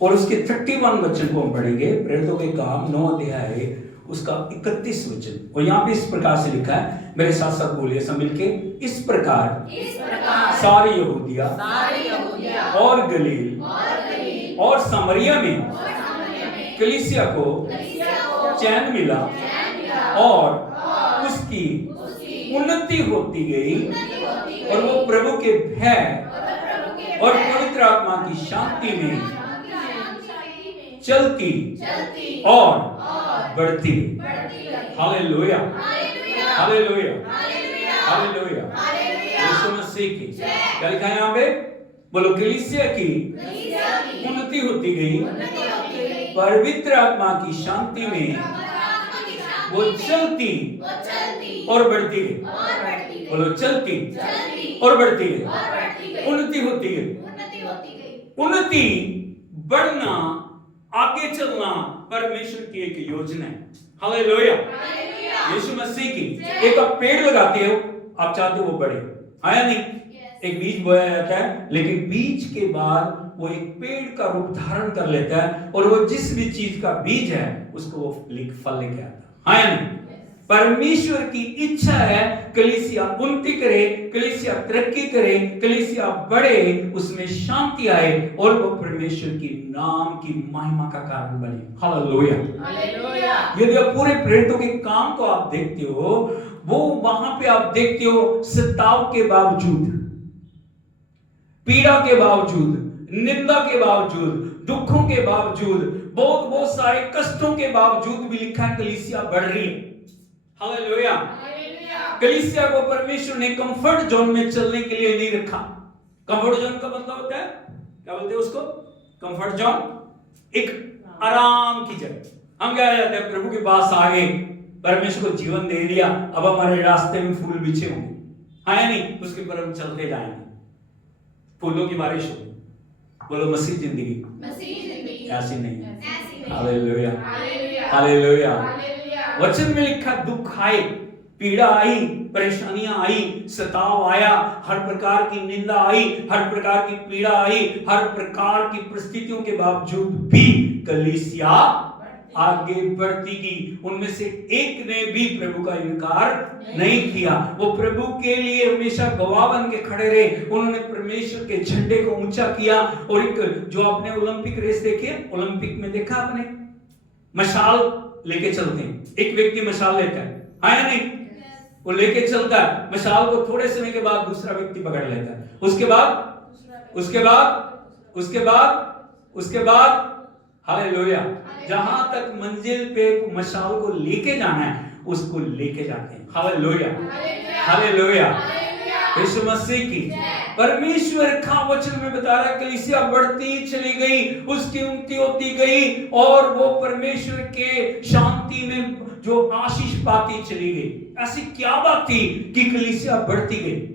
और उसके 31 वचन को हम पढ़ेंगे। प्रेरितों के काम 9 अध्याय उसका 31 वचन, और यहाँ पे इस प्रकार से लिखा है, मेरे साथ साथ बोलिए सब मिलके, इस प्रकार सारे यहूदिया और गलील और सामरिया में कलीसिया को चैन मिला और उसकी उन्नति होती गई, और वो प्रभु के भय और पवित्र आत्मा की शांति में चलती और बढ़ती। हालेलुया, हालेलुया, हालेलुया। यीशु मसीह की क्या लिखा है यहाँ पे? बोलो, कलीसिया की उन्नति होती गई, पवित्र आत्मा की शांति में वो चलती और बढ़ती गई। बोलो, चलती और बढ़ती गई, उन्नति होती गई। उन्नति, बढ़ना, आगे चलना परमेश्वर की एक योजना है। हालेलुया, यीशु मसीह की। एक आप पेड़ लगाते हो, आप चाहते हो वो बढ़े, आया नहीं? एक बीज बोया जाता है, लेकिन बीज के बाद वो एक पेड़ का रूप धारण कर लेता है, और वो जिस भी चीज का बीज है उसको वो फल लेके आता है, आया नहीं? परमेश्वर की इच्छा है कलीसिया उन्नति करे, कलीसिया तरक्की करे, कलीसिया बढ़े, उसमें शांति आए, और वो परमेश्वर की नाम की महिमा का कारण बने। Hallelujah, hallelujah. यदि आप पूरे प्रेरितों के काम को आप देखते हो, वो वहां पे आप देखते हो सताव के बावजूद, पीड़ा के बावजूद, निंदा के बावजूद, दुखों के बावजूद, बहुत सारे कष्टों के बावजूद भी लिखा है कलीसिया बढ़ रही है। हालेलुया, कलीसिया को परमेश्वर ने कंफर्ट जोन में चलने के लिए नहीं रखा। कंफर्ट जोन का मतलब होता है, क्या बोलते हैं उसको? कंफर्ट जोन, एक आराम की जगह। हम क्या जाते हैं, प्रभु के पास आ गए, परमेश्वर को जीवन दे दिया, अब हमारे रास्ते में फूल बिछे होंगे, हाँ नहीं? उसके पर हम चलते जाएंगे, फूलों की बारिश होगी। बोलो, मसीह जिंदगी ऐसी नहीं। Hallelujah, hallelujah. वचन में लिखा, दुख आए, पीड़ा आई, परेशानियां आई, सताव आया, हर प्रकार की निंदा आई, हर प्रकार की पीड़ा आई, हर प्रकार की परिस्थितियों के बावजूद भी कलीसिया आगे बढ़ती गई। उनमें से एक ने भी प्रभु का इनकार नहीं किया। वो प्रभु के लिए हमेशा गवाह बन के खड़े रहे। उन्होंने परमेश्वर के झंडे को ऊंचा किया। और एक जो आपने ओलंपिक रेस देखी, ओलंपिक में देखा आपने, मशाल लेके चलते हैं। एक व्यक्ति मशाल लेता है, या नहीं? वो लेके चलता है मशाल को, थोड़े समय के बाद दूसरा व्यक्ति पकड़ लेता है। उसके बाद हालेलुया, जहां तक मंजिल पे मशाल को लेके जाना है उसको लेके जाते हैं। हालेलुया, हालेलुया, यीशु मसीह की। परमेश्वर का वचन में बता रहा है कलीसिया बढ़ती चली गई, उसकी उन्नति होती गई, और वो परमेश्वर के शांति में जो आशीष पाती चली गई। ऐसी क्या बात थी कि कलीसिया बढ़ती गई?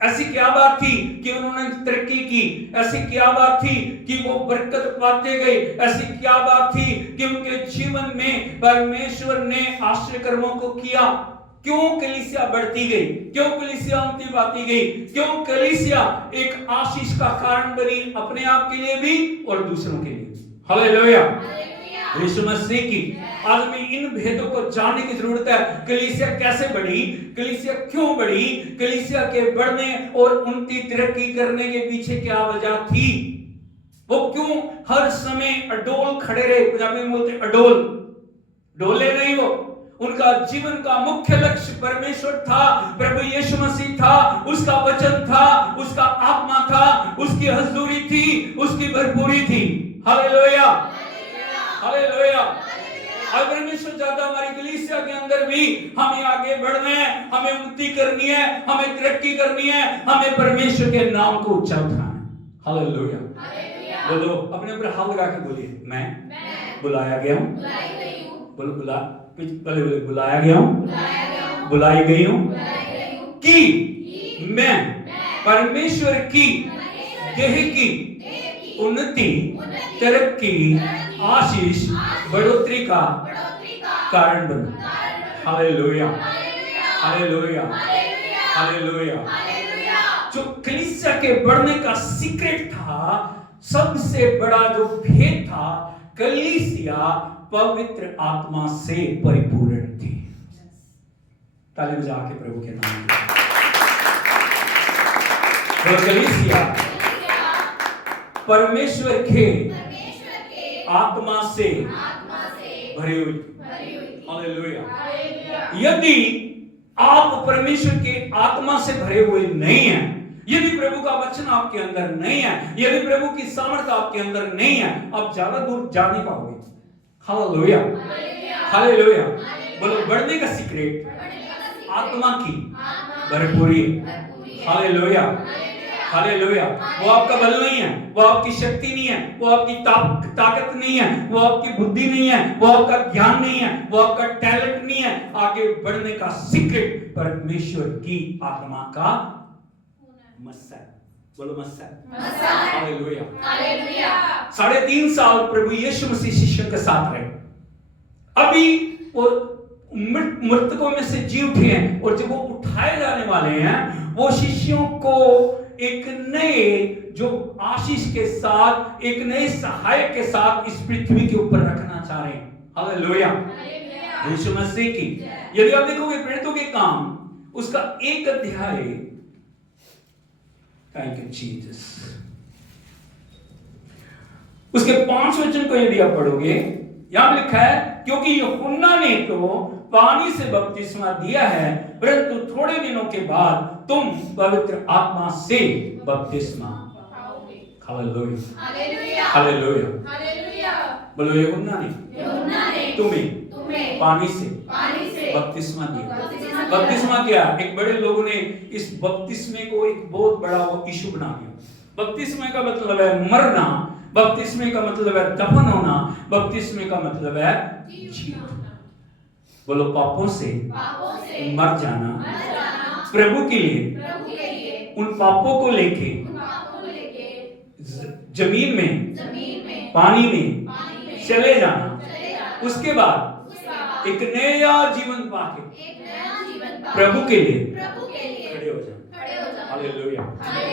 ऐसी क्या बात थी कि उन्होंने तरक्की की? ऐसी क्या बात थी कि वो बरकत पाते गए? ऐसी क्या बात थी कि उनके जीवन में परमेश्वर ने आश्चर्य कर्मों को किया? क्यों कलीसिया बढ़ती गई? क्यों कलीसिया उन्नति पाती गई? क्यों कलीसिया एक आशीष का कारण बनी, अपने आप के लिए भी और दूसरों के लिए? हालेलुया, यीशु मसीह की। आज में इन भेदों को जानने की जरूरत है। कलीसिया कैसे बढ़ी, कलीसिया क्यों बढ़ी, कलीसिया के बढ़ने और उन्नति तरक्की करने के पीछे क्या वजह थी? वो क्यों हर समय अडोल खड़े रहे? पंजाबी में बोलते अडोल, डोले नहीं वो। उनका जीवन का मुख्य लक्ष्य परमेश्वर था, प्रभु यीशु मसीह था, उसका वचन था, उसका आत्मा था, उसकी हजूरी थी, उसकी भरपूरी थी। Hallelujah, hallelujah. और परमेश्वर चाहता हमारी कलीसिया के अंदर भी हमें आगे बढ़ना है, हमें उन्नति करनी है, हमें तरक्की करनी है, हमें परमेश्वर के नाम को ऊंचा उठाना है। हालेलुया। बोलो, अपने ऊपर हाथ लगा के बोलिए, मैं बुलाया गया हूँ। बोलो, पहले बोले, बुलाया गया हूँ, बुलाई गई हूँ कि मैं परमेश्वर की देह की उन्नति, तरक्की, आशीष, बढ़ोतरी का कारण बनूं। हालेलुया, हालेलुया, हालेलुया। जो कलीसिया के बढ़ने का सीक्रेट था, सबसे बड़ा जो भेद था, कलीसिया पवित्र आत्मा से परिपूर्ण थी। ताली बजा के प्रभु के नाम में। कलीसिया परमेश्वर के आत्मा से भरी हुई। हालेलुया। यदि आप परमेश्वर के आत्मा से भरे हुए नहीं हैं, यदि प्रभु का वचन आपके अंदर नहीं है, यदि प्रभु की सामर्थ्य आपके अंदर नहीं है, आप ज्यादा दूर जा नहीं पाओगे। Hallelujah, hallelujah. बोलो, बढ़ने का सीक्रेट आत्मा की भरपूरी। Hallelujah, hallelujah. वो आपका बल नहीं है, वो आपकी शक्ति नहीं है, वो आपकी ताकत नहीं है, वो आपकी बुद्धि नहीं है, वो आपका ज्ञान नहीं है, वो आपका टैलेंट नहीं है। आगे बढ़ने का सीक्रेट परमेश्वर की आत्मा का मस्सा। बोलो, मस्सा। Hallelujah, hallelujah. 3.5 साल प्रभु यीशु मसीह शिष्यों के साथ रहे। अभी वो मृतकों में से जी उठे हैं, और जब वो उठाए जाने वाले हैं, वो शिष्यों को एक नए जो आशीष के साथ, एक नए सहायक के साथ इस पृथ्वी के ऊपर रखना चाह रहे हैं। हालेलुया, यीशु मसीह की। यदि आप देखोगे प्रेरितों के काम, उसका 1 अध्याय, थैंक यू जीसस, उसके 5 वचन को यदि आप पढ़ोगे, यहां लिखा है, क्योंकि यूहन्ना ने तो पानी से बपतिस्मा दिया है, परंतु थोड़े दिनों के बाद तुम पवित्र आत्मा से बपतिस्मा पाओगे। हालेलुया, हालेलुया, हालेलुया। बोलो, यूहन्ना ने तुम्हें पानी से बपतिस्मा दिया। बपतिस्मा क्या? एक बड़े लोगों ने इस बपतिस्मे को एक बहुत बड़ा इशू बना दिया। बपतिस्मे का मतलब है मरना, बपतिस्मे का मतलब है दफन होना, बपतिस्मे का मतलब है जीना। बोलो, पापों से मर जाना, प्रभु के लिए उन पापों को लेके जमीन में, पानी में चले जाना, उसके बाद एक नया जीवन पाके प्रभु के लिए खड़े हो जाना। हालेलुया,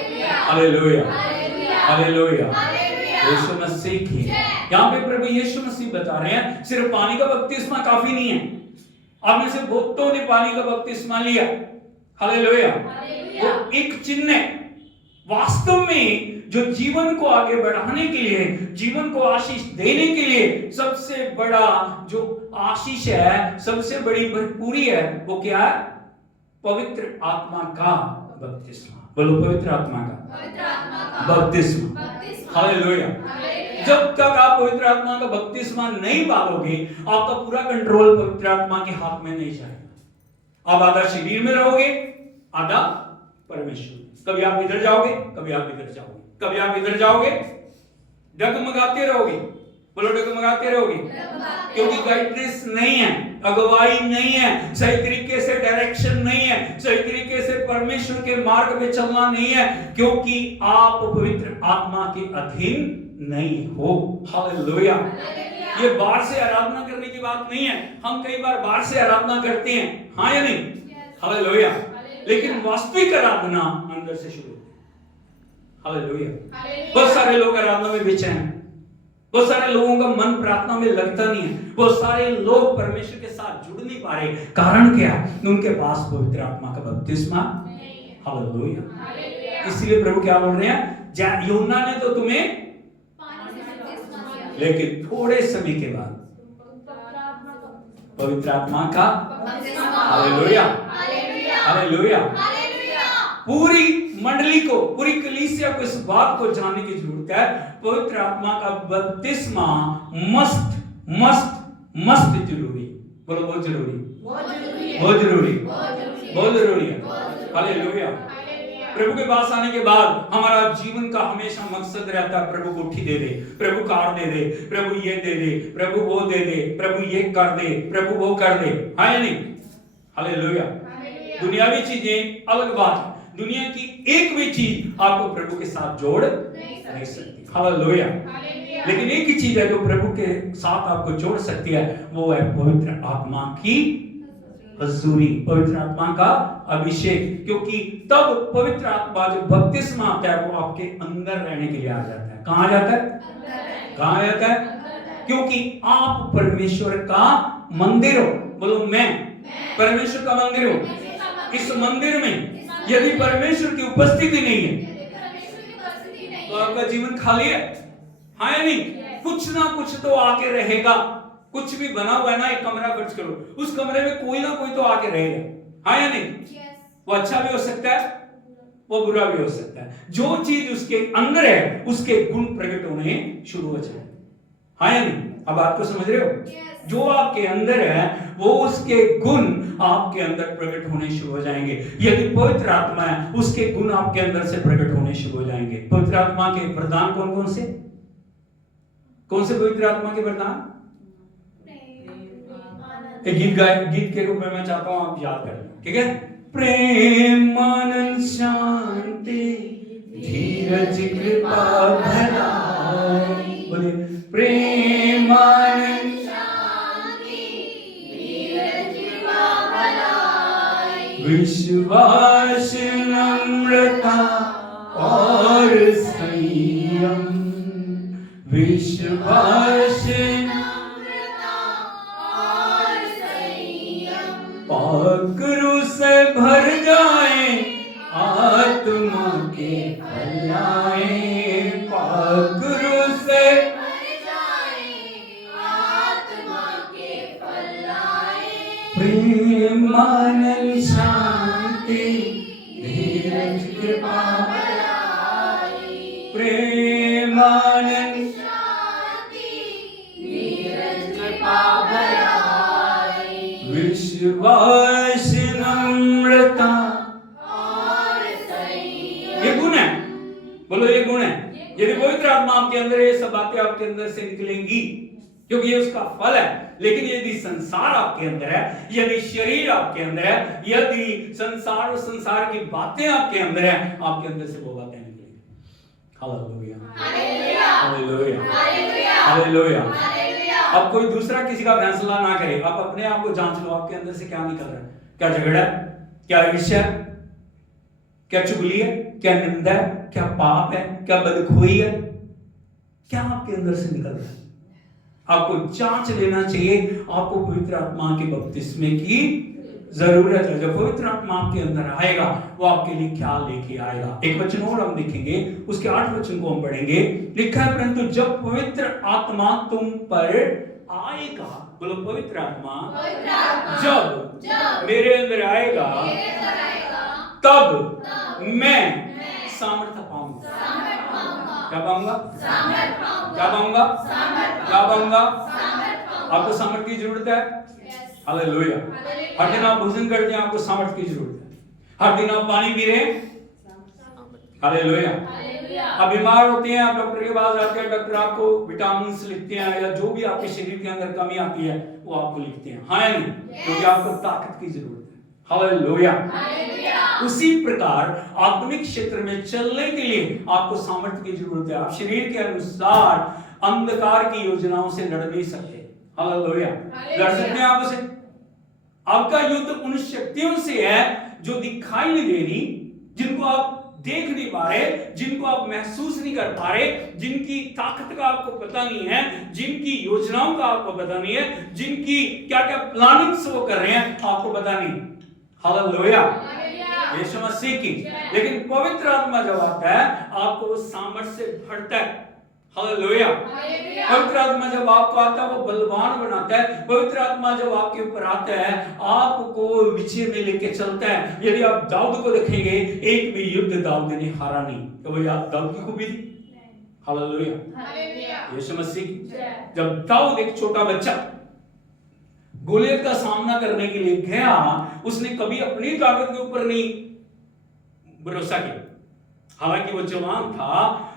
हालेलुया, हालेलुया। यीशु मसीह की, यहाँ पे प्रभु यीशु मसीह बता रहे हैं, सिर्फ पानी का बपतिस्मा काफी नहीं है। आप में से बहुतों ने पानी का बपतिस्मा लिया। हालेलुया। वो एक चिन्ह है। वास्तव में जो जीवन को आगे बढ़ाने के लिए, जीवन को आशीष देने के लिए सबसे बड़ा जो आशीष है, सबसे बड़ी भरपूरी है, वो क्या है? पवित्र आत्मा का बपतिस्मा। बोलो, पवित्र आत्मा का बपतिस्मा। हालेलुया। जब तक आप पवित्र आत्मा का बपतिस्मा नहीं पालोगे, आपका पूरा कंट्रोल पवित्र आत्मा के हाथ में नहीं जाएगा। आप आधा शरीर में रहोगे, आधा परमेश्वर। कभी आप इधर जाओगे, कभी आप इधर जाओगे, कभी आप इधर जाओगे, डगमगाते रहोगे। बोलो, डगमगाते रहोगे, क्योंकि गाइडेंस नहीं है, अगुवाई नहीं है, सही तरीके से डायरेक्शन नहीं है, सही तरीके से परमेश्वर के मार्ग में चलना नहीं है, क्योंकि आप पवित्र आत्मा के अधीन नहीं हो। हालेलुया। ये बाहर से आराधना करने की बात नहीं है। हम कई बार बाहर से आराधना करते हैं, हाँ या नहीं? हालेलुया। लेकिन वास्तविक आराधना अंदर से शुरू होती है। हालेलुया। बहुत सारे लोग आराधना में बेचैन हैं, बहुत सारे लोगों का मन प्रार्थना में लगता नहीं है, बहुत सारे लोग परमेश्वर के साथ जुड़ नहीं पा रहे। कारण क्या है? उनके पास पवित्र आत्मा का बपतिस्मा नहीं है। हालेलुया। इसलिए प्रभु क्या बोल रहे हैं? यूहन्ना ने तो तुम्हें, लेकिन थोड़े समय के बाद पवित्र आत्मा का हालेलुया हालेलुया। पूरी मंडली को, पूरी कलीसिया को इस बात को जानने की जरूरत है, पवित्र आत्मा का बपतिस्मा मस्त मस्त मस्त जरूरी। बोलो बहुत जरूरी, बहुत जरूरी, बहुत जरूरी है। हालेलुया। प्रभु के पास आने के बाद हमारा जीवन का हमेशा मकसद रहता है प्रभु को उठी दे दे, प्रभु कार दे दे, प्रभु ये दे दे, प्रभु वो दे दे, प्रभु ये कर दे, प्रभु वो कर दे। हाँ या नहीं? हालेलुया। दुनियावी चीजें अलग बात है, दुनिया की एक भी चीज आपको प्रभु के साथ जोड़ नहीं सकती। हालेलुया। लेकिन एक ही चीज है जो प्रभु के साथ आपको जोड़ सकती है, वो है पवित्र आत्मा की हजूरी, पवित्र आत्मा का अभिषेक। क्योंकि तब पवित्र आत्मा जो बपतिस्मा आता है वो आपके अंदर रहने के लिए आ जाता है। कहां आ जाता है? कहां आ जाता है? क्योंकि आप परमेश्वर का मंदिर हो। बोलो मैं परमेश्वर का मंदिर हूं। इस मंदिर में यदि परमेश्वर की उपस्थिति नहीं है तो आपका जीवन खाली है। हाँ या नहीं? कुछ ना कुछ तो आके रहेगा। कुछ भी बना हुआ है ना, एक कमरा खर्च करो, उस कमरे में कोई ना कोई तो आके रहेगा। हाँ या नहीं? वो अच्छा भी हो सकता है, वो बुरा भी हो सकता है। जो चीज उसके अंदर है उसके गुण प्रकट होने शुरू हो जाए। हाँ या नहीं? अब आपको समझ रहे हो? जो आपके अंदर है वो उसके गुण आपके अंदर प्रकट होने शुरू हो जाएंगे। यदि पवित्र आत्मा है उसके गुण आपके अंदर से प्रकट होने शुरू हो जाएंगे। पवित्र आत्मा के वरदान कौन कौन से? कौन से पवित्र आत्मा के वरदान? एक गीत के रूप में मैं चाहता हूं आप याद करें, ठीक है? प्रेम आनंद शांति धीरज कृपा भलाई। बोले प्रेम आनंद शांति धीरज कृपा भलाई, विश्वास नम्रता और संयम, विश्वास पाकरू से भर जाए आत्मा के फलाए, पाकरू से भर जाए आत्मा के फलाए, प्रेम आनंद शांति धीरज कृपा भलाई, प्रेम आनंद शांति धीरज कृपा भलाई, विश्वास नम्रता और संयम। ये गुण है। बोलो ये गुण है। यदि पवित्र आत्मा आपके अंदर है, ये सब बातें आपके अंदर से निकलेंगी क्योंकि ये उसका फल है। लेकिन यदि संसार आपके अंदर है, यदि शरीर आपके अंदर है, यदि संसार और संसार की बातें आपके अंदर है, आपके अंदर से वो बातें निकलेंगी। हालेलुया हालेलुया हालेलुया हालेलुया। अब कोई दूसरा किसी का फैसला ना करे, आप अपने आप को जांच लो आपके अंदर से क्या निकल रहा है। क्या झगड़ा है, क्या ईर्ष्या है, क्या चुगली है, क्या निंदा है, क्या पाप है, क्या बदखोई है, क्या आपके अंदर से निकल रहा है? आपको जांच लेना चाहिए। आपको पवित्र आत्मा के बपतिस्मे की जरूरत है। जब पवित्र आत्मा आपके अंदर आएगा वो आपके लिए क्या लेके आएगा। एक वचन और हम देखेंगे, उसके 8 वचन को हम पढ़ेंगे। लिखा है परंतु जब पवित्र आत्मा तुम पर आएगा, बोलो पवित्र आत्मा जब मेरे अंदर आएगा तब मैं सामर्थ्य पाऊंगा। क्या पाऊंगा? क्या पाऊंगा? क्या पाऊंगा? आपको सामर्थ्य की जरूरत है। हालेलुया। हर दिन आप भोजन करते हैं, आपको सामर्थ्य की जरूरत है। हर दिन आप पानी पी रहे हैं, हालेलुया। आप बीमार होते हैं, आप डॉक्टर के पास जाते हैं, डॉक्टर आपको विटामिन लिखते हैं या जो भी आपके शरीर के अंदर कमी आती है वो आपको लिखते हैं। हाँ या नहीं? क्योंकि आपको ताकत की जरूरत है। हालेलुया। उसी प्रकार आत्मिक क्षेत्र में चलने के लिए आपको सामर्थ्य की जरूरत है। आप शरीर के अनुसार अंधकार की योजनाओं से लड़ नहीं सकते। हालेलुया। लड़ सकते हैं आप उसे? आपका युद्ध उन शक्तियों से है जो दिखाई नहीं दे रही, जिनको आप देख नहीं पा रहे, जिनको आप महसूस नहीं कर पा रहे, जिनकी ताकत का आपको पता नहीं है, जिनकी योजनाओं का आपको पता नहीं है, जिनकी क्या क्या प्लानिंग्स वो कर रहे हैं आपको पता नहीं। हालेलुया। यीशु मसीह की। लेकिन पवित्र आत्मा जब आता है आपको वो सामर्थ्य से भरता है। हालेलुया। पवित्र आत्मा जब आपको आता है वो बलवान बनाता है। पवित्र आत्मा जब आपके ऊपर आता है आपको विजय में लेके चलता है। यदि आप दाऊद को देखेंगे, एक भी युद्ध दाऊद ने हारा नहीं। तो वो याद दाऊद की खूबी थी। हालेलुया। यीशु मसीह की। जब दाऊद एक छोटा बच्चा गोलियत का सामना करने के लिए गया, उसने कभी अपनी ताकत के ऊपर नहीं भरोसा किया। हालांकि वो जवान था,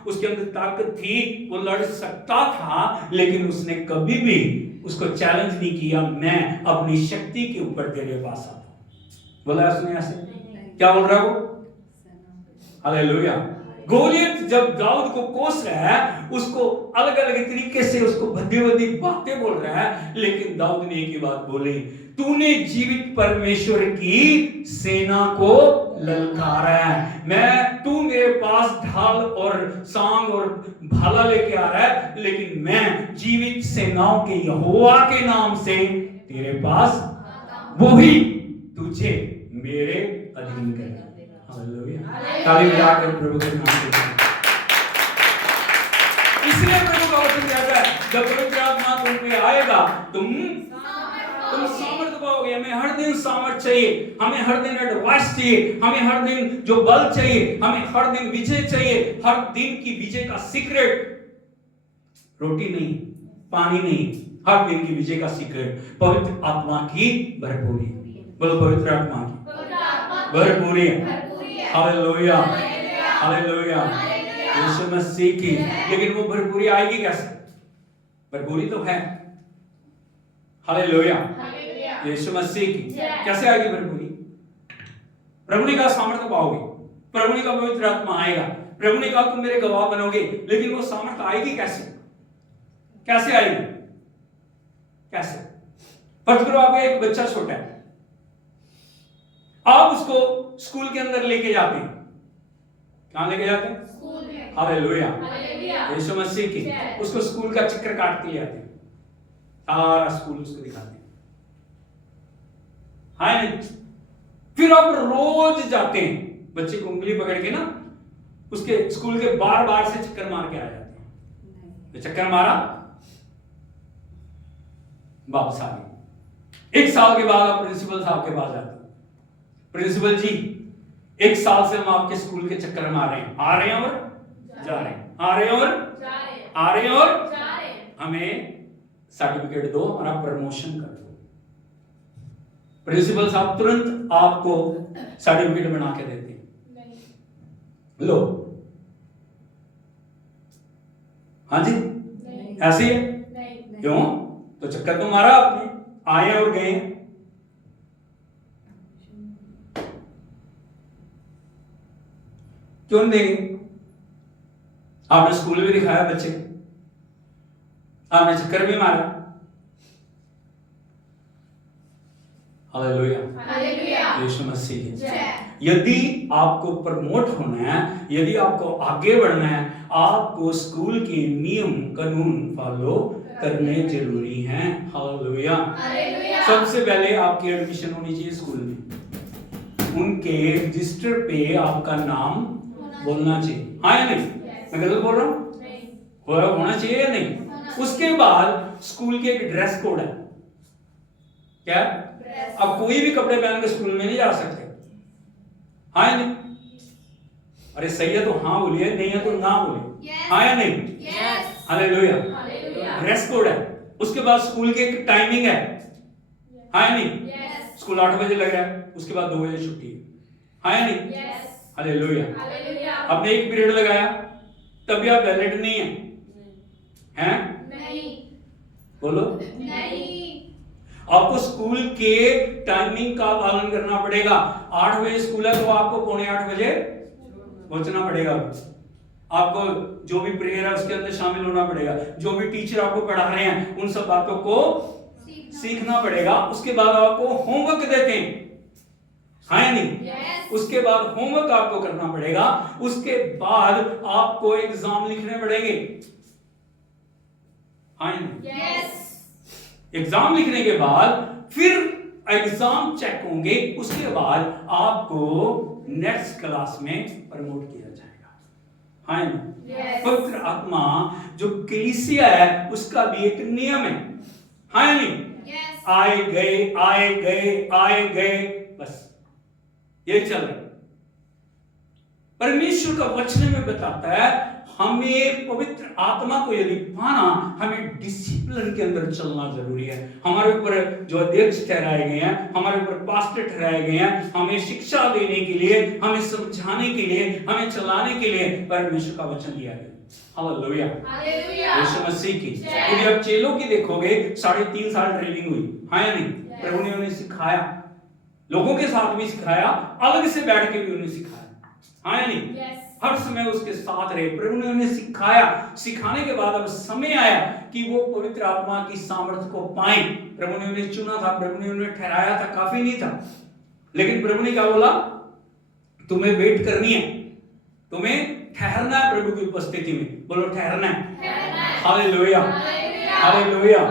उसके अंदर ताकत थी, वो लड़ सकता था, लेकिन उसने कभी भी उसको चैलेंज नहीं किया, मैं अपनी शक्ति के ऊपर तेरे पास आता हूं। बोला उसने ऐसे? क्या बोल रहा है वो? हालेलुया। गोलियत जब दाऊद को कोस रहा है, उसको अलग अलग तरीके से उसको भद्दी भद्दी बातें बोल रहा है, लेकिन दाऊद ने एक ही बात बोली, तूने जीवित परमेश्वर की सेना को ललकारा है। तू मेरे पास ढाल और सांग और भाला लेके आ रहा है, लेकिन मैं जीवित सेनाओं के यहोवा के नाम से तेरे पास वो भी तुझे मेरे अधीन करेगा। हालेलुया। ताली बजाकर प्रभु के नाम पे। इसलिए प्रभु का वचन कहता है, जब पवित्र आत्मा तुम पे आएगा, तुम सामर्थ पाओगे। हमें हर दिन सामर्थ चाहिए, हमें हर दिन एडवाइस चाहिए, हमें हर दिन जो बल चाहिए, हमें हर दिन विजय चाहिए। हर दिन की विजय का सीक्रेट रोटी नहीं, पानी नहीं, हर दिन की विजय का सीक्रेट पवित्र आत्मा की भरपूरी। बोलो पवित्र आत्मा की भरपूरी। हालेलुया, हालेलुया। यीशु मसीह की। लेकिन वो भरपूरी आएगी कैसे? भरपूरी तो है। हालेलुया। यीशु मसीह की कैसे आएगी भरपूरी? प्रभु ने कहा सामर्थ पाओगे, प्रभु ने कहा पवित्र आत्मा आएगा, प्रभु ने कहा तुम मेरे गवाह बनोगे। लेकिन वो सामर्थ आएगी कैसे? कैसे आएगी? कैसे? फर्ज करो आपका एक बच्चा छोटा है, आप उसको स्कूल के अंदर लेके जाते हैं। कहां लेके जाते हैं? स्कूल में। हालेलुया। यीशु मसीह की। उसको स्कूल का चक्कर काटते ले आते हैं, सारा स्कूल उसको दिखाते हैं। हाँ नहीं? फिर आप रोज जाते हैं, बच्चे को उंगली पकड़ के ना उसके स्कूल के बार बार से चक्कर मार के आ जाते हैं। तो चक्कर मारा, वापस आ गए। 1 साल के बाद आप प्रिंसिपल साहब के पास जाते हैं, प्रिंसिपल जी 1 साल से हम आपके स्कूल के चक्कर मार रहे हैं, आ रहे हैं और जा रहे हैं, आ रहे हैं और आ रहे हैं और जा रहे हैं, हमें सर्टिफिकेट दो और आप प्रमोशन कर दो। प्रिंसिपल साहब तुरंत आपको सर्टिफिकेट बना के देते हैं। लो, हाँ जी, ऐसे ही है। क्यों? तो चक्कर तो मारा आपने, आए और गए। क्यों नहीं देंगे? आपने स्कूल भी दिखाया बच्चे, आपने चक्कर भी मारा। हालेलुया, हालेलुया। यीशु मसीह। यदि आपको प्रमोट होना है, यदि आपको आगे बढ़ना है, आपको स्कूल के नियम कानून फॉलो करने जरूरी हैं। Hallelujah, hallelujah. सबसे पहले आपकी एडमिशन होनी चाहिए स्कूल में, उनके रजिस्टर पे आपका नाम बोलना चाहिए। हाँ या नहीं? मैं गलत बोल रहा हूँ? होना चाहिए या नहीं? उसके बाद स्कूल के एक ड्रेस कोड है। क्या? अब कोई भी कपड़े पहन के स्कूल में नहीं जा सकते। हाँ या नहीं? अरे सही है तो हाँ बोलिए, नहीं है तो ना बोलिए। हाँ या नहीं? हालेलुया। ड्रेस कोड है। उसके बाद स्कूल की एक टाइमिंग है। हाँ या नहीं? स्कूल 8 बजे लग रहा है, उसके बाद 2 बजे छुट्टी है। हाँ या नहीं? हालेलुया। आपने एक पीरियड लगाया, तब भी आप वैलिड नहीं है, हैं? नहीं। बोलो नहीं। आपको स्कूल के टाइमिंग का पालन करना पड़ेगा। 8 बजे स्कूल है तो आपको 7:45 बजे पहुंचना पड़ेगा। आपको जो भी प्रेयर है उसके अंदर शामिल होना पड़ेगा। जो भी टीचर आपको पढ़ा रहे हैं उन सब बातों को सीखना पड़ेगा। उसके बाद आपको होमवर्क देते हैं, हाँ या नहीं? उसके बाद होमवर्क आपको करना पड़ेगा। उसके बाद आपको एग्जाम लिखने पड़ेंगे, हाँ या नहीं? एग्जाम लिखने के बाद फिर एग्जाम चेक होंगे, उसके बाद आपको नेक्स्ट क्लास में प्रमोट किया जाएगा। हाँ ना? पवित्र आत्मा जो कलीसिया है उसका भी एक नियम है, हाँ नहीं? आए गए आए गए आए गए, बस ये चल रहा है। परमेश्वर का वचन में बताता है हमें पवित्र आत्मा को यदि पाना, हमें डिसिप्लिन के अंदर चलना जरूरी है। हमारे ऊपर जो अध्यक्ष ठहराए गए हैं, हमारे ऊपर पास्टर ठहराए गए हैं, हमें शिक्षा देने के लिए, हमें समझाने के लिए, हमें चलाने के लिए परमेश्वर का वचन दिया गया। हालेलुया, यीशु मसीह की। यदि आप चेलों की देखोगे 3.5 साल ट्रेनिंग हुई, हाँ या नहीं? प्रभु ने उन्हें सिखाया, लोगों के साथ भी सिखाया, अलग से बैठ के भी उन्हें सिखाया, हाँ या नहीं? हर समय उसके साथ रहे, प्रभु ने उन्हें सिखाया। सिखाने के बाद अब समय आया कि वो पवित्र आत्मा की सामर्थ्य को पाएं। प्रभु ने उन्हें चुना था, प्रभु ने उन्हें ठहराया था, काफी नहीं था, लेकिन प्रभु ने क्या बोला? तुम्हें वेट करनी है, तुम्हें ठहरना है प्रभु की उपस्थिति में। बोलो ठहरना है। हालेलुया, हालेलुया,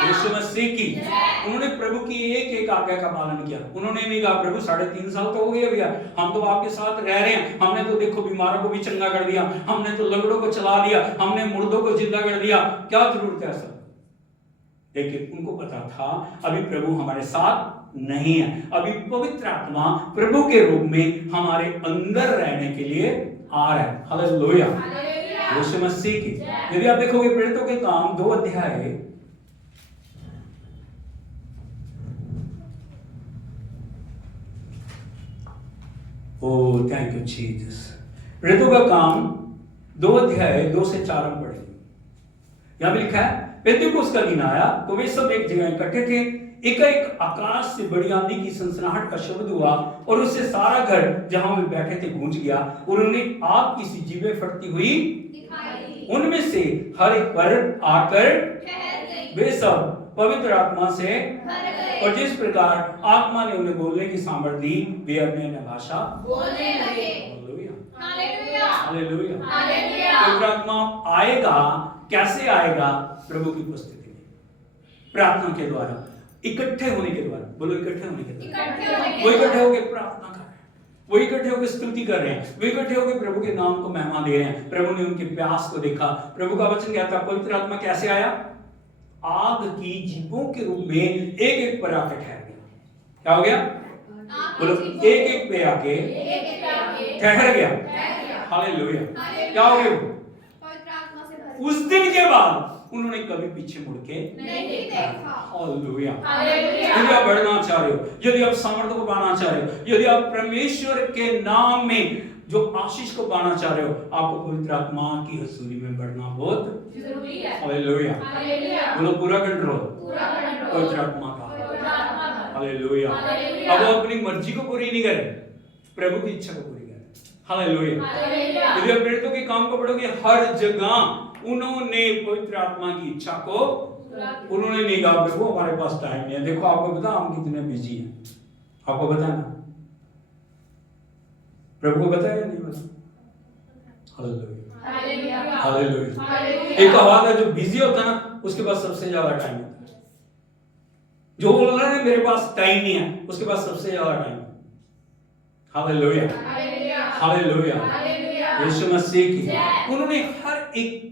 यीशु मसीह की। उन्होंने प्रभु की एक एक आज्ञा का पालन किया। उन्होंने नहीं कहा प्रभु 3.5 साल तो हो गए भैया, हम तो आपके साथ रह रहे हैं, हमने तो देखो बीमारों को भी चंगा कर दिया, हमने तो लंगड़ों को चला दिया, हमने मुर्दों को जिंदा कर दिया, क्या जरूरत है ऐसा? लेकिन उनको पता था अभी प्रभु हमारे साथ नहीं है, अभी पवित्र आत्मा प्रभु के रूप में हमारे अंदर रहने के लिए आ रहा है। हालेलुया, यीशु मसीह की। यदि आप देखोगे प्रेरितों के काम 2 अध्याय, ओह थैंक यू जीसस। प्रेरितों का काम 2 अध्याय 2 से 4 हम पढ़ेंगे। यहां भी लिखा है पेंतिकुस्त का दिन आया तो वे सब एक जगह इकट्ठे थे। एकाएक आकाश से बड़ी आंधी की सनसनाहट का शब्द हुआ और उससे सारा घर जहां वे बैठे थे गूंज गया और उन्हें आग की सी जीभें फटती हुई दिखाई। उनमें से हर एक पर आकर वे सब पवित्र आत्मा से और जिस प्रकार आत्मा ने उन्हें बोलने की सामर्थ्य दी वे अपने अन्य भाषा बोलने लगे। हालेलुया, हालेलुया, हालेलुया। पवित्र आत्मा आएगा, कैसे आएगा? प्रभु की उपस्थिति में, प्रार्थना के द्वारा, इकट्ठे होने के द्वारा। बोलो इकट्ठे होने के द्वारा। वो इकट्ठे होकर प्रार्थना कर रहे हैं, वो इकट्ठे होकर स्तुति कर रहे हैं, वो इकट्ठे होकर प्रभु के नाम को महिमा दे रहे हैं। प्रभु ने उनके प्यास को देखा। प्रभु का वचन क्या था? पवित्र आत्मा कैसे आया? आग की जीभों के रूप में एक एक पर आके ठहर गया। क्या हो गया? बोलो एक एक पे आके ठहर गया। हालेलुया। क्या हो गया? उस दिन के बाद उन्होंने कभी पीछे मुड़ के नहीं देखा। हालेलुया। यदि आप बढ़ना चाह रहे हो, यदि आप सामर्थ्य को पाना चाह रहे हो, यदि आप परमेश्वर के नाम में जो आशीष को पाना चाह रहे हो, आपको पवित्र आत्मा की हजूरी में बढ़ना बहुत जरूरी है। हालेलुया। बोलो पूरा कंट्रोल पवित्र आत्मा का। हालेलुया। अब वो अपनी मर्जी को पूरी नहीं करे, प्रभु की इच्छा को पूरी करे। हालेलुया। यदि आप प्रेरितों के काम को पढ़ोगे, हर जगह उन्होंने पवित्र आत्मा की इच्छा को, उन्होंने नहीं कहा प्रभु हमारे पास टाइम नहीं है। देखो आपको पता हम कितने बिजी हैं, आपको पता है ना? प्रभु को पता है या नहीं पता? Hallelujah, hallelujah. एक आवाज है जो बिजी होता है ना, उसके पास सबसे ज्यादा टाइम होता है। जो बोल रहा है मेरे पास टाइम नहीं है, उसके पास सबसे ज्यादा टाइम है। हालेलुया, हालेलुया, यीशु मसीह की। उन्होंने हर एक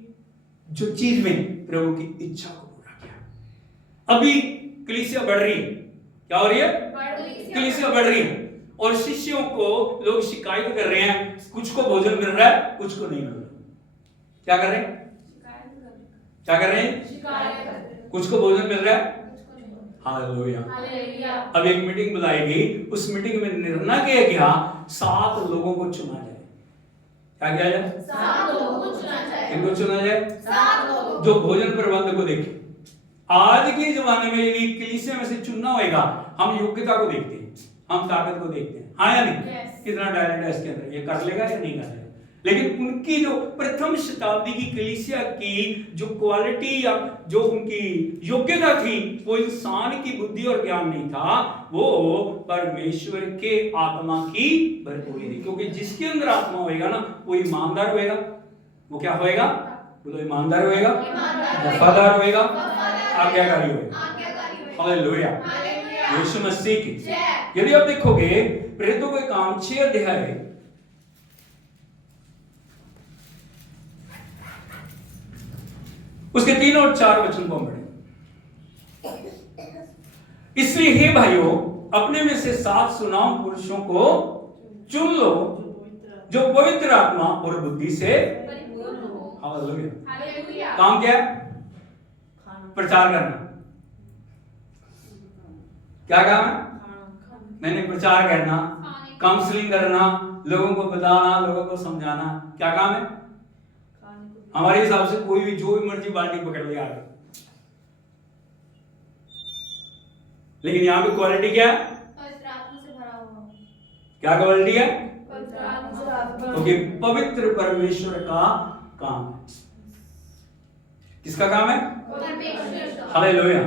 जो चीज में प्रभु की इच्छा को पूरा किया। अभी कलीसिया बढ़ रही है। क्या हो रही है? कलीसिया बढ़ रही है और शिष्यों को लोग शिकायत कर रहे हैं, कुछ को भोजन मिल रहा है, कुछ को नहीं मिल रहा। क्या कर रहे हैं? क्या कर रहे हैं? कुछ को भोजन मिल रहा है। हालेलुया। अब एक मीटिंग बुलाई गई, उस मीटिंग में निर्णय किया गया 7 लोगों को चुना जाए। क्या किया जाए? 7 लोगों को चुना जाए। किनको चुना जाए? 7 लोगों। जो भोजन प्रबंध को देखे। आज के जमाने में यदि कलीसिया में से चुनना होगा, हम योग्यता को देखते हैं, हम ताकत को देखते हैं, हाँ या नहीं? कितना टैलेंट है इसके अंदर, ये कर लेगा या नहीं कर लेगा। लेकिन उनकी जो प्रथम शताब्दी की कलीसिया की जो क्वालिटी या जो उनकी योग्यता थी, वो इंसान की बुद्धि और ज्ञान नहीं था, वो परमेश्वर के आत्मा की भरपूरी थी। क्योंकि जिसके अंदर आत्मा होएगा ना, वो ईमानदार होएगा। वो क्या होएगा? बोलो ईमानदार होएगा, वफादार होएगा, आज्ञाकारी होएगा। हालेलुया, यीशु मसीह की। यदि आप देखोगे प्रेरितों के काम 6 अध्याय उसके 3 और 4 वचन को पढ़े। इसलिए हे भाइयों, अपने में से 7 सुनाम पुरुषों को चुन लो जो पवित्र आत्मा और बुद्धि से हालेलुया। काम क्या है? प्रचार करना। क्या काम है? मैंने प्रचार करना, काउंसलिंग करना, लोगों को बताना, लोगों को समझाना। क्या काम है? हमारे हिसाब से कोई भी जो भी मर्जी बाल्टी पकड़ ले आगे, लेकिन यहाँ पे क्वालिटी क्या है? क्या क्वालिटी है? क्योंकि पवित्र परमेश्वर का काम है। किसका काम है? हालेलुया।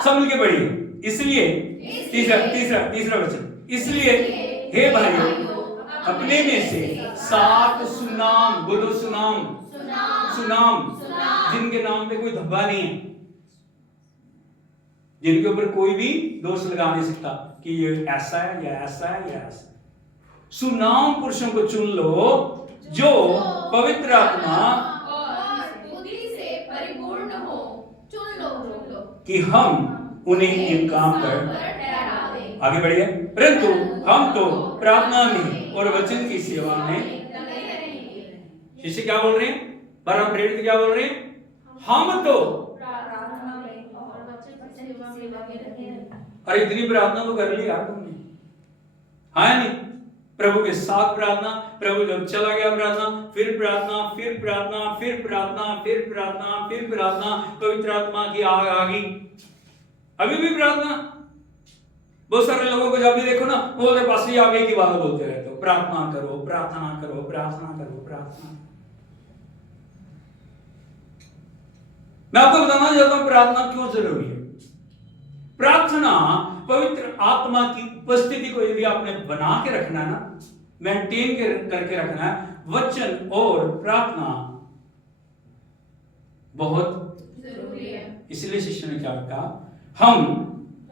सब मिलके पढ़िए। इसलिए तीसरा वचन, इसलिए हे भाइयों, अपने में से 7 सुनाम, बोलो सुनाम, जिनके नाम पे कोई धब्बा नहीं है, जिनके ऊपर कोई भी दोष लगा नहीं सकता कि ये ऐसा है या ऐसा है या ऐसा। सुनाम पुरुषों को चुन लो जो पवित्र आत्मा और बुद्धि से परिपूर्ण हो। चुन लो कि हम उन्हें इन काम पर आगे बढ़िए। परंतु हम तो प्रार्थना में और वचन की सेवा में। शिष्य क्या बोल रहे हैं? 12 प्रेरित क्या बोल रहे हैं? हम तो अरे इतनी प्रार्थना तो कर ली यार तुमने, हाँ नहीं? प्रभु के साथ प्रार्थना, प्रभु जब चला गया प्रार्थना, फिर प्रार्थना, फिर प्रार्थना, फिर प्रार्थना, फिर प्रार्थना, फिर प्रार्थना, पवित्र आत्मा की आग आ गई, अभी भी प्रार्थना। बहुत सारे लोगों को जब भी देखो ना, वो बोलते पास ही आप एक ही बात बोलते रहते हो, प्रार्थना करो, प्रार्थना करो, प्रार्थना करो, प्रार्थना। मैं आपको बताना चाहता हूं प्रार्थना क्यों जरूरी है। प्रार्थना पवित्र आत्मा की उपस्थिति को यदि आपने बना के रखना है ना, मेंटेन करके रखना है, वचन और प्रार्थना बहुत जरूरी है। इसलिए शिष्य ने क्या कहा? हम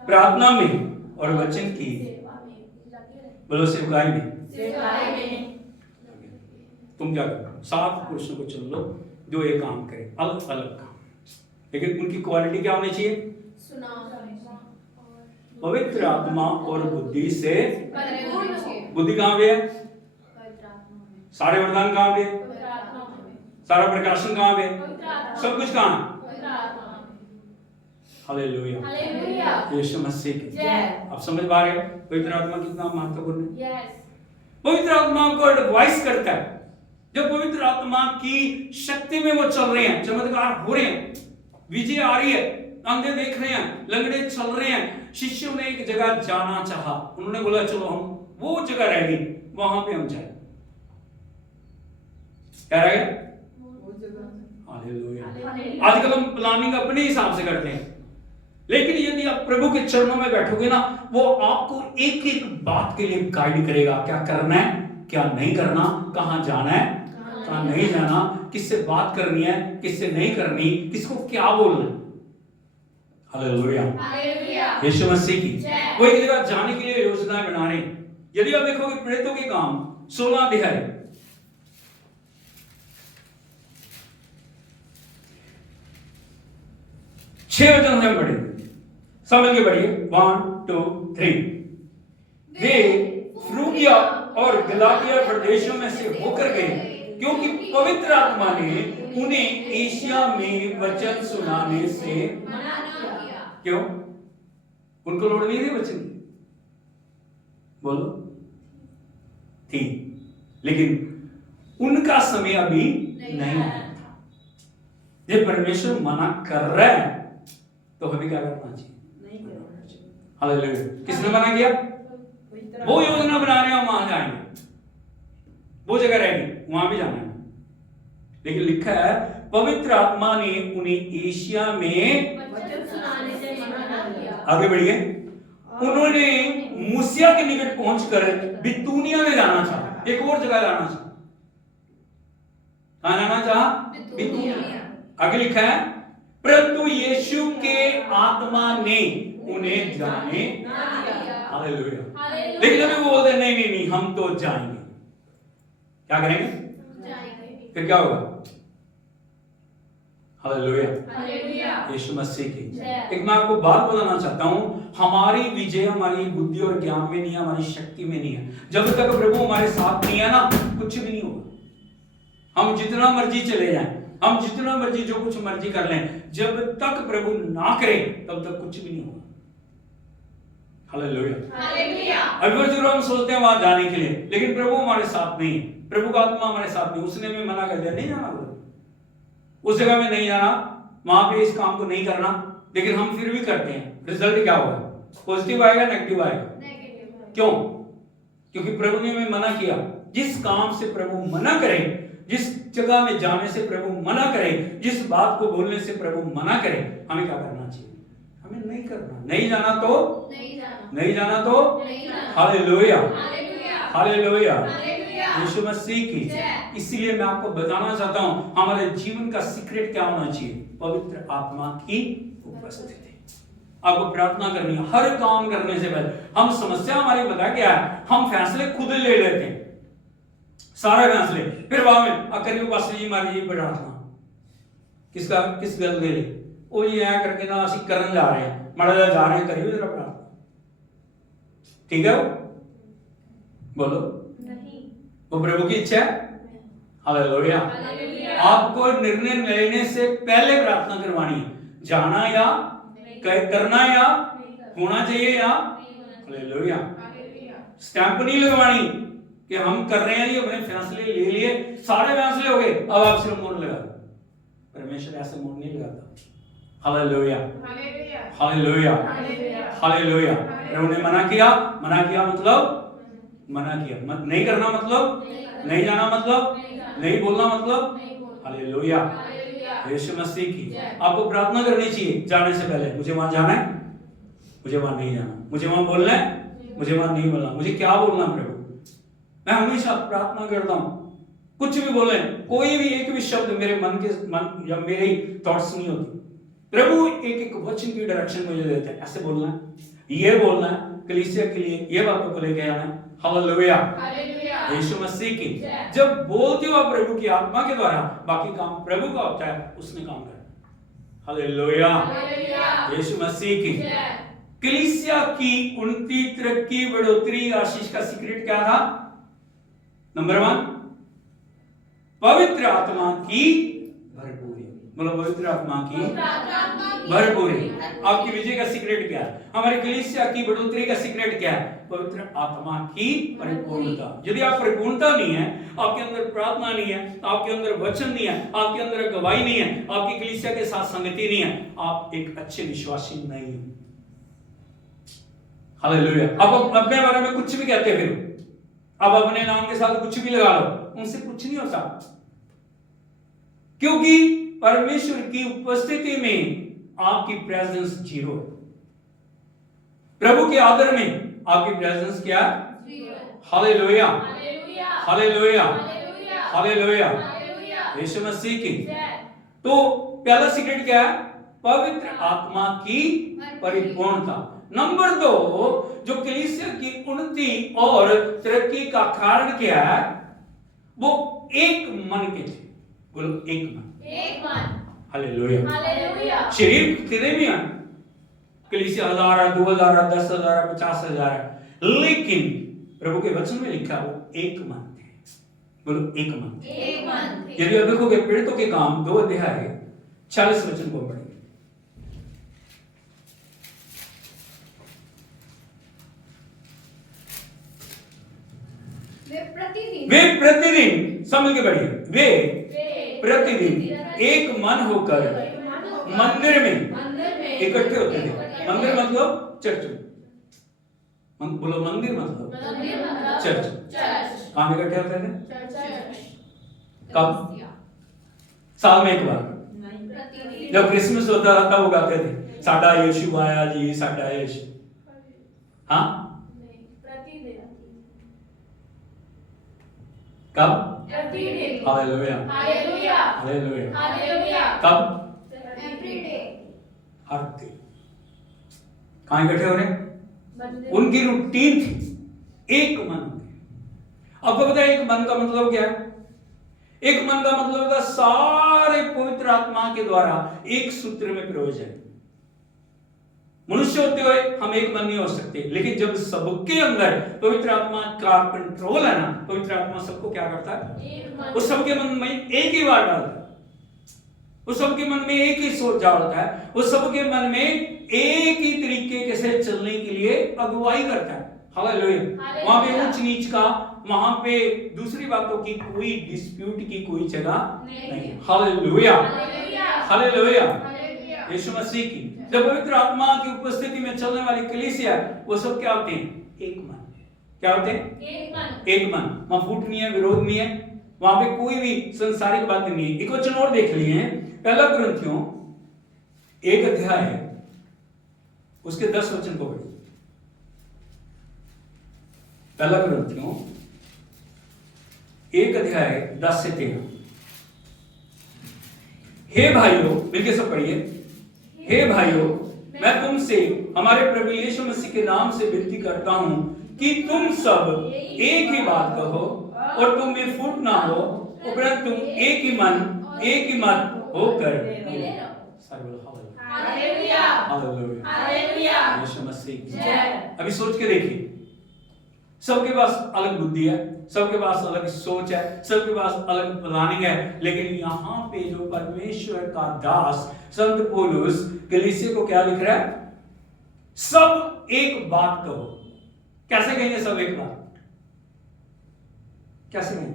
प्रार्थना में और वचन की, बोलो सेवकाई में। तुम क्या करो? 7 पुरुषों को चुन लो जो ये काम करें, अलग अलग काम, लेकिन उनकी क्वालिटी क्या होनी चाहिए? पवित्र आत्मा और बुद्धि से। बुद्धि कहां पे है? सारे वरदान कहां पे? सारा प्रकाशन कहां पे? सब कुछ कहां? हालेलुया। यीशु मसीह की जय। आप समझ पा रहे हो पवित्र आत्मा कितना महत्वपूर्ण है? पवित्र आत्मा को एडवाइस करता है। जब पवित्र आत्मा की शक्ति में वो चल रहे हैं, चमत्कार हो रहे हैं, विजय आ रही है, अंधे देख रहे हैं, लंगड़े चल रहे हैं। शिष्यों ने एक जगह जाना चाहा, उन्होंने बोला चलो हम वो जगह रह गई, वहां पे हम जाए। क्या रह गया? हालेलुया। आजकल हम प्लानिंग अपने हिसाब से करते हैं, लेकिन यदि आप प्रभु के चरणों में बैठोगे ना, वो आपको एक एक बात के लिए गाइड करेगा। क्या करना है, क्या नहीं करना, कहां जाना है, कहां नहीं जाना, किससे बात करनी है, किससे नहीं करनी, किसको क्या बोलना है। हालेलुया। यीशु मसीह की वो एक जगह जाने के लिए योजनाएं बना रहे हैं। यदि आप देखोगे प्रेरितों के काम 16 अध्याय 6 वचन से पढ़े, समझ के पढ़िए। 1 2 3। वे फ्रूगिया और गलातिया प्रदेशों में से होकर गए, क्योंकि पवित्र आत्मा ने उन्हें एशिया में वचन सुनाने से मना किया। क्यों? उनको लोड़ नहीं थी वचन की? बोलो थी, लेकिन उनका समय अभी नहीं आया था। जब परमेश्वर मना कर रहा है तो हमें क्या करना चाहिए? नहीं करना चाहिए। हालेलुया। किसने मना किया? वो योजना बना रहे हैं, हम वहां जाएंगे, वो जगह रहेगी, वहां भी जाना है। लेकिन लिखा है पवित्र आत्मा ने उन्हें एशिया में वचन सुनाने से मना किया। आगे बढ़िए। उन्होंने मूसिया के निकट पहुंचकर बितूनिया में जाना चाहा, एक और जगह जाना चाहा। कहां जाना चाहा? बितूनिया। आगे लिखा है परंतु यीशु के आत्मा ने उन्हें जाने ना दिया। हालेलुया। लेकिन अभी वो बोलते नहीं नहीं नहीं, हम तो जाएंगे। क्या करेंगे? जाएंगे। फिर क्या होगा? हालेलुया, हालेलुया, यीशु मसीह की। जय। एक मैं आपको बात बताना चाहता हूँ, हमारी विजय हमारी बुद्धि और ज्ञान में नहीं है, हमारी शक्ति में नहीं है। जब तक प्रभु हमारे साथ नहीं है ना, कुछ भी नहीं होगा। हम जितना मर्जी चले जाएं, हम जितना मर्जी जो कुछ मर्जी कर लें, जब तक प्रभु ना करे तब तक कुछ भी नहीं होगा। Hallelujah, hallelujah. अभी हम सोचते हैं वहां जाने के लिए, लेकिन प्रभु हमारे साथ नहीं है, प्रभु का आत्मा हमारे साथ नहीं। उसने हमें मना कर दिया, नहीं जाना उधर, उस जगह में नहीं जाना, वहां पे इस काम को नहीं करना, लेकिन हम फिर भी करते हैं। रिजल्ट क्या होगा? पॉजिटिव आएगा, नेगेटिव आएगा? नेगेटिव। क्यों? क्योंकि प्रभु ने हमें मना किया। जिस काम से प्रभु मना करे, जिस जगह में जाने से प्रभु मना करे, जिस बात को बोलने से प्रभु मना करे, हमें क्या करना चाहिए? हमें नहीं करना। नहीं जाना तो नहीं जाना, नहीं जाना तो नहीं जाना। हालेलुया, हालेलुया, हालेलुया, हालेलुया। यीशु मसीह की। जय। इसलिए मैं आपको बताना चाहता हूं, हमारे जीवन का सीक्रेट क्या होना चाहिए? पवित्र आत्मा की उपस्थिति। आपको प्रार्थना करनी है हर काम करने से पहले। हम समस्या हमारी पता क्या है? हम फैसले खुद ले लेते हैं, सारे फैसले, फिर बाद में करियो पास्टर जी मारी जी प्रार्थना किसका किस गल दे ले ਉਹ ਜੀ ਐ करके ना ਅਸੀਂ ਕਰਨ जा रहे हैं, माड़ा जा रहे हैं, करियो जरा प्रार्थना। ठीक है? बोलो नहीं। वो प्रभु की इच्छा है। हालेलुया। हालेलुया। आपको निर्णय लेने से पहले प्रार्थना करवानी है, जाना या करना या होना चाहिए या हालेलुया। स्टैंप नहीं लगवानी कि हम कर रहे हैं, ये अपने फैसले ले लिए, सारे फैसले हो गए, अब आप सिर्फ मोहर लगा दो। परमेश्वर ऐसे मोहर नहीं लगाता। हालेलुया, हालेलुया, हालेलुया। प्रभु ने मना किया मतलब मना किया, नहीं करना मतलब नहीं जाना, मतलब नहीं बोलना, मतलब हालेलुया, यीशु मसीह की। आपको प्रार्थना करनी चाहिए जाने से पहले, मुझे वहां जाना है, मुझे वहां नहीं जाना, मुझे वहां बोलना है, मुझे वहां नहीं बोलना, मुझे क्या बोलना प्रभु। मैं हमेशा प्रार्थना करता हूं, कुछ भी बोले, कोई भी एक भी शब्द मेरे मन या मेरे थॉट्स नहीं होते। प्रभु एक एक वचन की डायरेक्शन मुझे देता है, ऐसे बोलना है, ये बोलना है, कलीसिया के लिए ये बातों को लेके आना है। हालेलुया, यीशु मसीह की। जब बोलते हो आप प्रभु की आत्मा के द्वारा, बाकी काम प्रभु का होता है, उसने काम करना। हालेलुया, यीशु मसीह की। कलीसिया की उन्नति, तरक्की, बढ़ोतरी, आशीष का सीक्रेट क्या था? नंबर 1, पवित्र आत्मा की भरपूरी। बोलो पवित्र आत्मा की भरपूरी। आपकी विजय का सीक्रेट क्या है? हमारे कलीसिया की बढ़ोतरी का सीक्रेट क्या है? पवित्र आत्मा की परिपूर्णता। यदि आप परिपूर्णता नहीं है, आपके अंदर प्रार्थना नहीं है, आपके अंदर वचन नहीं है, आपके अंदर गवाही नहीं है, आपकी कलीसिया के साथ संगति नहीं है, आप एक अच्छे विश्वासी नहीं हैं। हालेलुया। अब अपने बारे में कुछ भी कहते फिर, अब अपने नाम के साथ कुछ भी लगा लो, उनसे कुछ नहीं होता, क्योंकि परमेश्वर की उपस्थिति में आपकी प्रेजेंस जीरो है। प्रभु के आदर में आपकी प्रेजेंस क्या है? हालेलुया, हालेलुया, हालेलुया, यीशु मसीह की। तो पहला सीक्रेट क्या है? पवित्र आत्मा की परिपूर्णता। नंबर 2, जो कलीसिया की उन्नति और तरक्की का कारण क्या है? वो एक मन के थे। बोलो एक मन, हालेलुया। शरीर कितने भी हैं, कलीसिया 1000 है, 2000 है, 10,000 है, 50,000 है, लेकिन प्रभु के वचन में लिखा वो एक मन थे। बोलो एक मन थे। यदि आप देखोगे प्रेरितों के काम 2 अध्याय 40 वचन को पढ़ेंगे। वे प्रतिदिन समझ के बढ़िए, वे प्रतिदिन एक मन होकर मंदिर में इकट्ठे होते थे। मंदिर मतलब चर्च। बोलो मंदिर मतलब चर्च। कहाँ इकट्ठे होते थे? कब? साल में एक बार, जब क्रिसमस होता था तब गाते थे, साडा यीशु आया जी, साडा यीशु। हाँ, कब? Hallelujah, hallelujah. कब? हर दिन। कहाँ इकट्ठे हो रहे? उनकी रूटीन थी, एक मन। आपको पता है एक मन का मतलब क्या है? एक मन का मतलब होता सारे पवित्र आत्मा के द्वारा एक सूत्र में प्रयोजन। मनुष्य होते हुए हम एक मन नहीं हो सकते, लेकिन जब सबके अंदर पवित्र आत्मा का कंट्रोल है ना, पवित्र आत्मा सबको क्या करता है, उस सबके मन में एक ही बात डालता है, उस सबके मन में एक ही सोच डालता है, उस सबके मन में एक ही तरीके से चलने के लिए अगुवाई करता है। हालेलुया। वहां पे ऊंच नीच का, वहां पे दूसरी बातों की कोई डिस्प्यूट की कोई जगह नहीं। हालेलुया, हालेलुया। यीशु मसीह की जब पवित्र आत्मा की उपस्थिति में चलने वाली कलीसिया, वो सब क्या होते हैं, एक मन। क्या होते हैं, एक मन। वहां फूट नहीं है, विरोध नहीं है, वहां पे कोई भी संसारिक बात नहीं है। एक वचन और देख लिए हैं, पहला कुरिन्थियों 1 अध्याय है, उसके 10 वचन को पढ़िए। पहला कुरिन्थियों 1 अध्याय 10 से 13। हे भाइयों, मिलके सब पढ़िए। हे भाइयों, मैं तुमसे हमारे प्रभु यीशु मसीह के नाम से विनती करता हूं कि तुम सब एक ही बात कहो और तुम में फूट ना हो, उपरंतु तुम एक ही मन, एक ही मत होकर यीशु मसीह। अभी सोच के देखिए, सबके पास अलग बुद्धि है, सबके पास अलग सोच है, सबके पास अलग प्लानिंग है, लेकिन यहां पे जो परमेश्वर का दास संत पौलुस कलीसिया को क्या लिख रहा है, सब एक बात कहो। कैसे कहेंगे सब एक बात, कैसे कहेंगे,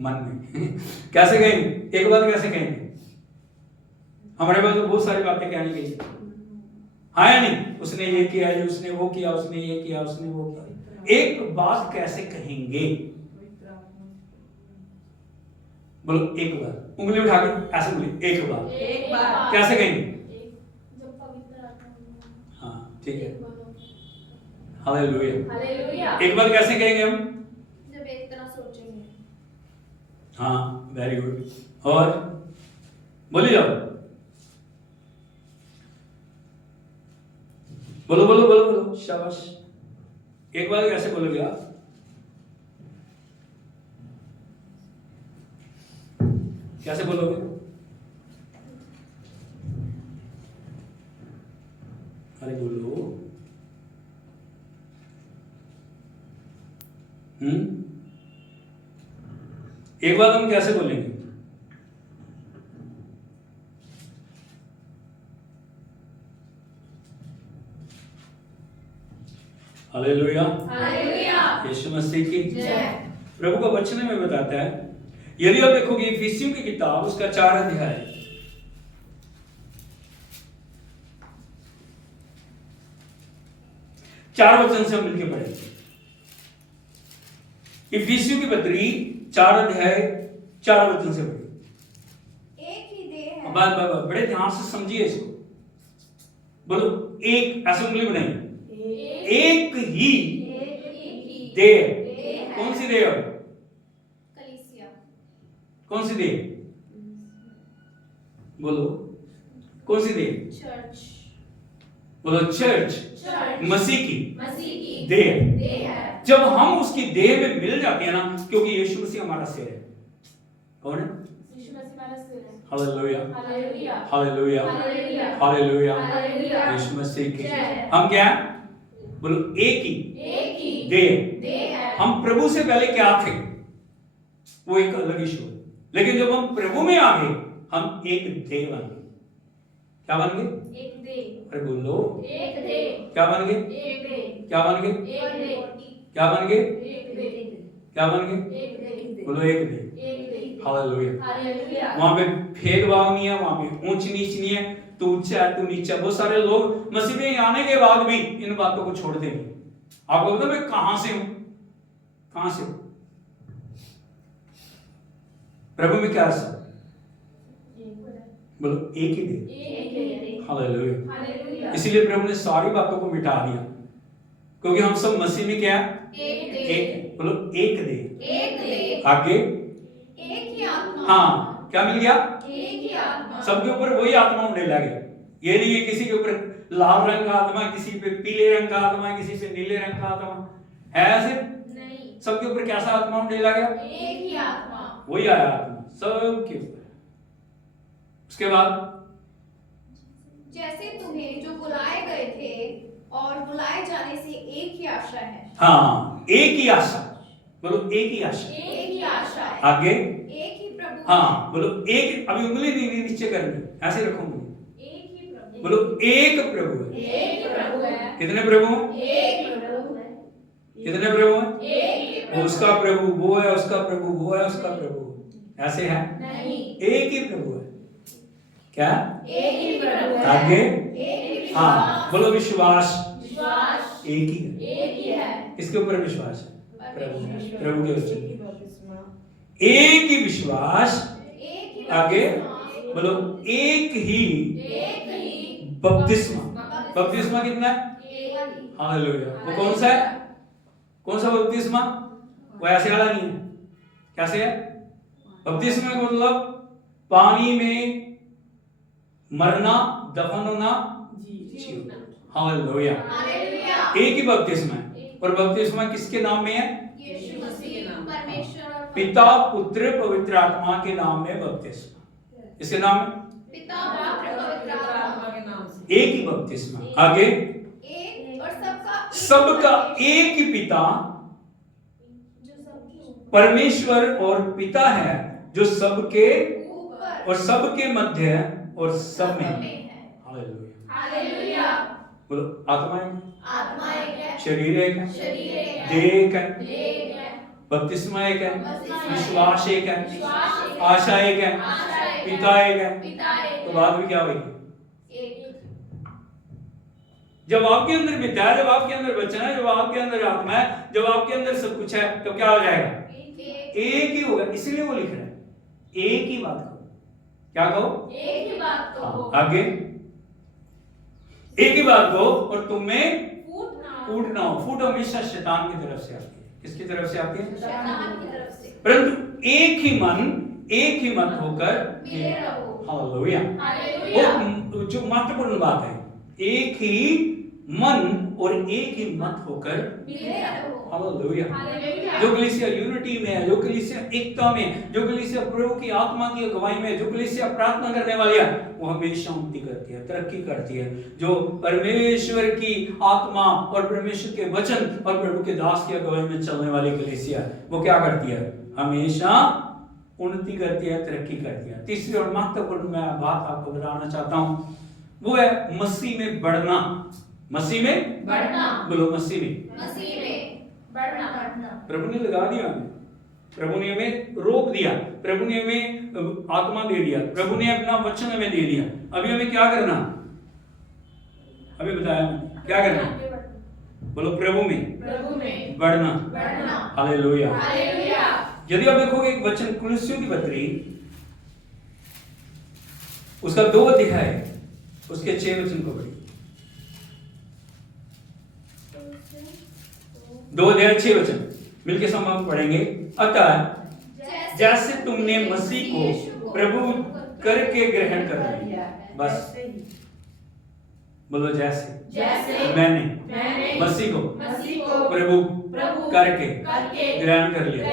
मन में कैसे कहेंगे एक बात, कैसे कहेंगे, हमारे पास तो बहुत सारी बातें कहने के लिए, हाँ या नहीं, उसने ये किया, उसने वो किया, उसने ये किया, उसने वो किया, एक बात कैसे कहेंगे, बोलो एक बात, उंगली उठा के ऐसे बोलिए एक बात, कैसे कहेंगे, जब पवित्र आत्मा, हाँ ठीक है, हालेलुया। एक बात कैसे कहेंगे हम, जब एक तरह सोचेंगे। हाँ वेरी गुड, और बोलिए जाओ, बोलो बोलो बोलो बोलो, शाबाश। एक बार कैसे बोलोगे आप, कैसे बोलोगे, अरे बोलो, एक बार हम कैसे बोलेंगे, हालेलुया, हालेलुया। यीशु मसीह की जय। प्रभु का वचन में बताता है, यदि आप देखोगे इफिसियों की किताब उसका 4 अध्याय, चार वचन से हम मिलकर पढ़ेंगे। इफिसियों की पत्री 4 अध्याय 4 वचन से पढ़िए। एक ही देह है। बड़े ध्यान से समझिए इसको, बोलो एक, ऐसे उंगली बनाइए, एक ही देह। कौन सी देह, कलीसिया। कौन सी देह, बोलो कौन सी देह, चर्च। बोलो चर्च, चर्च मसीह की देह देह। है। जब हम उसकी देह में मिल जाते हैं ना, क्योंकि यीशु मसीह हमारा सिर है, कौन है, यीशु मसीह हमारा सिर है। हालेलुया, हालेलुया, हालेलुया, हालेलुया, हालेलुया, हालेलुया। यीशु मसीह की जय। हम क्या है, बोलो एक ही देह। है। हम प्रभु से पहले क्या थे, वो एक अलग इशू है, लेकिन जब हम प्रभु में आ गए, हम एक देह बन गए। क्या बन गए, एक देह। अरे बोलो, एक देह। क्या बन गए, एक देह। क्या बन गए, एक देह। क्या बन गए, एक देह। क्या बन गए, एक देह। बोलो एक देह। एक देह। हालेलुया। हालेलुया। वहां पे भेदभाव नहीं है, वहां पे ऊंच नीच नहीं है, तू ऊंचा है तू नीचा। बहुत सारे लोग मसीह में आने के बाद भी इन बातों को छोड़ देंगे। आपको पता मैं कहां से हूं, कहां से हूं, प्रभु में क्या सब, बोलो एक ही देह। हालेलुया। हालेलुया। इसीलिए प्रभु ने सारी बातों को मिटा दिया, क्योंकि हम सब मसीह में क्या, एक देह। एक, बोलो एक देह। एक देह। आगे, एक ही आत्मा। हाँ क्या मिल गया, एक ही आत्मा। सबके ऊपर वही आत्मा उड़ने लगे। ये नहीं है किसी के ऊपर लाल रंग का आत्मा, किसी पे पीले रंग का आत्मा, किसी पे नीले रंग का आत्मा है, ऐसे नहीं। सबके ऊपर कैसा आत्मा डाला गया? एक ही आत्मा। वही आया आत्मा सबके ऊपर। उसके बाद जैसे तुम्हें जो बुलाए गए थे और बुलाए जाने से एक ही आशा है। हाँ, एक ही आशा, बोलो एक ही आशा, एक ही आशा है। आगे एक ही प्रभु। हाँ बोलो एक, अभी उंगली नहीं नीचे करनी, ऐसे रखो उंगली, एक ही प्रभु। बोलो एक प्रभु है। एक ही प्रभु है। कितने प्रभु हैं? एक ही प्रभु है। कितने प्रभु हैं? एक ही वो प्रभु। उसका प्रभु, वो है उसका प्रभु, वो है उसका प्रभु, ऐसे है नहीं, एक ही प्रभु है। क्या? एक ही प्रभु है। आगे एक ही हाँ विश्वास। बोलो विश्वास विश्वास एक ही है। एक ही है। किसके ऊपर विश्वास है? प्रभु, परमेश्वर। प्रभु के वचन, एक ही विश्वास। एक ही आगे बपतिस्मा। बोलो एक ही एक ही बपतिस्मा। बपतिस्मा कितना है? एक ही। हालेलुया। वो कौन सा है? कौन सा बपतिस्मा? वो ऐसे वाला नहीं है। कैसे है? बपतिस्मा का मतलब पानी में मरना, दफन होना, जीना। हालेलुया। हालेलुया। एक ही बपतिस्मा है। और बपतिस्मा किसके नाम में है? यीशु मसीह परमेश्वर और पिता, पुत्र, पवित्र आत्मा के नाम में बपतिस्मा। इसके नाम में पिता पुत्र पवित्र आत्मा के नाम से। एक ही बपतिस्मा। आगे एक और सबका एक ही पिता जो सबके परमेश्वर और पिता है, जो सबके ऊपर और सबके मध्य और सब में है। है। हालेलुया। हालेलुया। बोलो आत्मा है, आत्मा एक है। शरीर एक है, शरीर एक है। देह एक है, एक है। बपतिस्मा एक है, बपतिस्मा एक है। विश्वास एक है, विश्वास एक है। आशा एक है, आशा एक है। पिता एक है। पिता एक तो है। बात भी क्या हुई? एक। जब आपके अंदर पिता है, जब आपके अंदर वचन है, जब आपके अंदर आत्मा है, जब आपके अंदर सब कुछ है, तो क्या हो जाएगा? एक ही होगा। इसलिए वो लिख रहा है एक ही बात कहो। क्या कहो? एक ही बात को हाँ, आगे एक ही बात कहो और तुम में फूट ना हो। फूट हमेशा शैतान की तरफ से आती है। किसकी तरफ से आती है? शैतान की तरफ से। परंतु एक ही मन, एक ही मत होकर मिले रहो। हालेलुया। हालेलुया। वो जो महत्वपूर्ण बात है, एक ही मन और एक ही मत होकर मिले रहो। हालेलुया। हालेलुया। जो कलीसिया यूनिटी में है, जो कलीसिया एकता में, जो कलीसिया प्रभु की आत्मा की अगुवाई में, जो कलीसिया प्रार्थना करने वाली है, वो हमेशा उन्नति करती है, तरक्की करती है। जो परमेश्वर की आत्मा और परमेश्वर के वचन और प्रभु के दास की अगुवाई में चलने वाली कलीसिया, वो क्या करती है? हमेशा उन्नति करती है, तरक्की करती है। तीसरी और महत्वपूर्ण मैं बात आपको बताना चाहता हूं, वो है मसीह में बढ़ना। मसीह में बढ़ना। बोलो मसीह में। मसीह में बढ़ना। प्रभु ने लगा दिया हमें, प्रभु ने हमें रोक दिया, प्रभु ने हमें आत्मा दे दिया, प्रभु ने अपना वचन हमें दे दिया। अभी हमें क्या करना? अभी बताया मैंने, क्या करना? बोलो प्रभु में बढ़ना। हालेलुया। हालेलुया। यदि आप देखोगे एक वचन कुलुस्सियों की पत्री, उसका 2 अध्याय, उसके 6 वचन को पढ़िए। 2 अध्याय 6 वचन मिलके हम पढ़ेंगे। अतः जैसे तुमने मसीह को प्रभु करके ग्रहण कर लिया, बस बोलो जैसे मैंने मसीह को प्रभु करके ग्रहण कर लिया,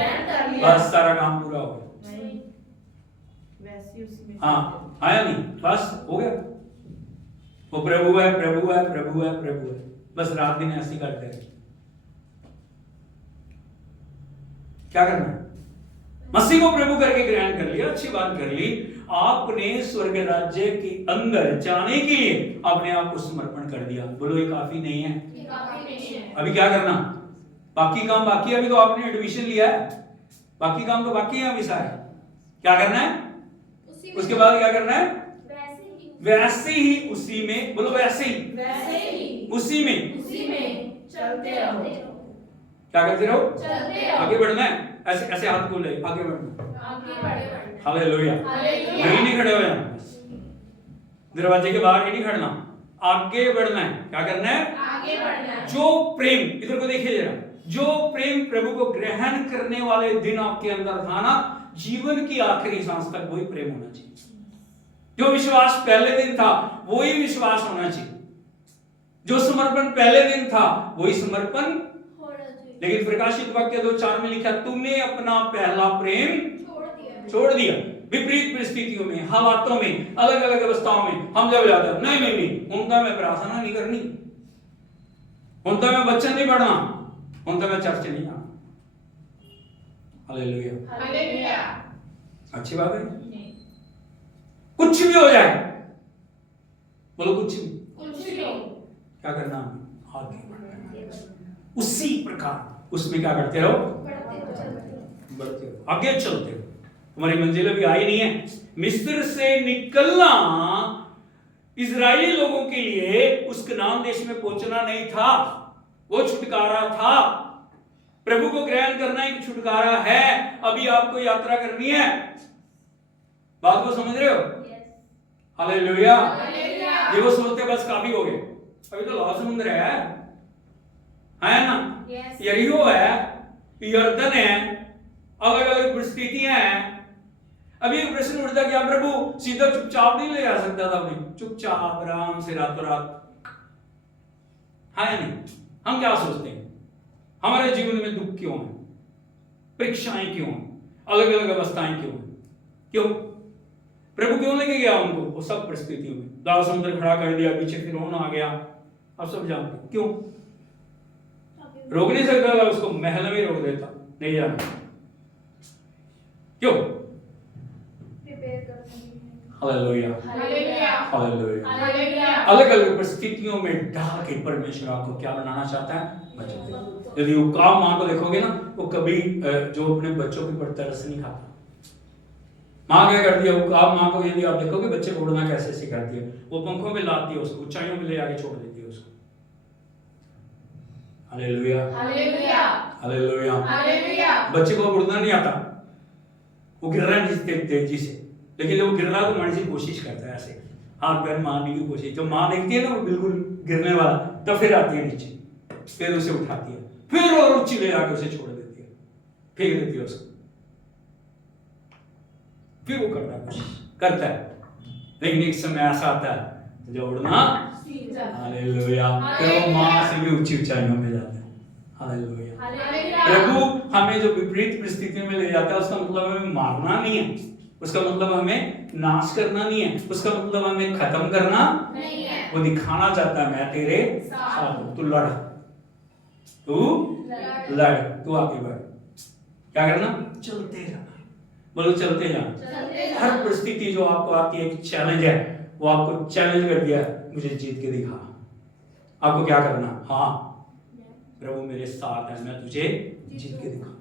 बस सारा काम पूरा हो गया। हाँ आया नहीं, बस हो गया। वो प्रभु है, प्रभु है, प्रभु है, प्रभु है, बस रात दिन ऐसे करते रहे। क्या करना है? मसीह को प्रभु करके ग्रहण कर लिया, अच्छी बात कर ली। आपने स्वर्ग राज्य के अंदर जाने के लिए अपने आप को समर्पण कर दिया। बोलो ये काफी नहीं है। अभी क्या करना? बाकी काम बाकी है। अभी तो आपने एडमिशन लिया है, बाकी काम तो बाकी है अभी सारे। क्या करना है? उसके बाद क्या करना है? वैसे ही उसी में, बोलो वैसे ही उसी में चलते रहो। क्या करते रहो? चलते रहो। आगे बढ़ना है। ऐसे ऐसे हाथ खोले, आगे बढ़ना। आगे बढ़े। हालेलुया। हालेलुया। यही नहीं खड़े हो जाना, दरवाजे के बाहर ही नहीं खड़ना, आगे बढ़ना है। क्या करना है? आगे बढ़ना है। जो प्रेम, इधर को देखिए जरा, जो प्रेम प्रभु को ग्रहण करने वाले दिन आपके अंदर था ना, जीवन की आखिरी सांस तक वही प्रेम होना चाहिए। जो विश्वास पहले दिन था वही विश्वास होना चाहिए। जो समर्पण पहले दिन था वही समर्पण, लेकिन प्रकाशित वाक्य 2:4 में लिखा तूने अपना पहला प्रेम छोड़ दिया। विपरीत परिस्थितियों में, हालातों में, अलग अलग अवस्थाओं में हम जब जाते हैं नहीं उनका मैं प्रार्थना नहीं करनी, उनका मैं वचन नहीं पढ़ना, उनका मैं चर्च नहीं आना। Hallelujah, hallelujah. अच्छी बात है। कुछ भी हो जाए, बोलो कुछ भी क्या करना, आगे बढ़ना। उसी प्रकार उसमें क्या करते रहो, बढ़ते रहो, आगे चलते रहो। तुम्हारी मंजिल अभी आई नहीं है। मिस्र से निकलना इजरायली लोगों के लिए उस कनान देश में पहुंचना नहीं था, वो छुटकारा था। प्रभु को ग्रहण करना एक छुटकारा है। अभी आपको यात्रा करनी है। बात को समझ रहे हो? हालेलुया। ये वो सोचते बस काफी हो गए, अभी तो लाल समुद्र है ना, यरीहो है, यर्दन है, अलग अलग परिस्थितियां हैं। अभी एक प्रश्न उठता कि आप प्रभु सीधा चुपचाप नहीं ले जा सकता था, अपनी चुपचाप आराम से रातों रात, है नहीं? हम क्या सोचते हैं हमारे जीवन में दुख क्यों है, परीक्षाएं क्यों है, अलग अलग अवस्थाएं क्यों है? क्यों? प्रभु क्यों लेके गया उनको वो सब परिस्थितियों में? लाल समुद्र खड़ा कर दिया, पीछे फिरौन आ गया, आप सब जानते हैं क्यों? रोक नहीं सकता था उसको, महल में रोक देता, नहीं जाना। क्यों? Hallelujah, hallelujah. अलग अलग परिस्थितियों में डाल के परमेश्वर आपको क्या बनाना चाहता है, बच्चे। यदि वो काम माँ को देखोगे ना, वो कभी जो अपने बच्चों की तरस नहीं खाता। माँ क्या करती है, वो काम माँ को यदि आप देखोगे बच्चे को उड़ना कैसे सिखाती है, वो पंखों में लाती है उसको, ऊंचाइयों में ले आके छोड़ देती है उसको। हालेलुया, हालेलुया, हालेलुया। बच्चे को उड़ना नहीं आता, वो गिर रहा है जिस तेजी से, लेकिन जब वो गिर रहा है तो मारने की कोशिश करता है, ऐसे हाथ पैर मारने की कोशिश। जब माँ देखती है ना वो बिल्कुल गिरने वाला, तब फिर आती है नीचे, फिर उसे उठाती है, फिर और ऊंची ले आके उसे छोड़ देती है, फेंक देती है उसको, फिर वो करता है। लेकिन एक समय ऐसा आता है जो उड़ना, हालेलुया, फिर वो माँ से भी ऊंची ऊंचाइयों में जाता है। हालेलुया। प्रभु हमें जो विपरीत परिस्थितियों में ले जाता है, उसका मतलब हमें मारना नहीं है, उसका मतलब हमें नाश करना नहीं है, उसका मतलब हमें खत्म करना नहीं है। वो दिखाना चाहता है मैं तेरे साथ हूं, तू लड़, तू आगे बढ़। क्या करना? चलते जाना। बोलो चलते जाना। हर परिस्थिति जो आपको आती है एक चैलेंज है, वो आपको चैलेंज कर दिया मुझे जीत के दिखा। आपको क्या करना? हाँ प्रभु मेरे साथ है, मैं तुझे जीत के दिखा।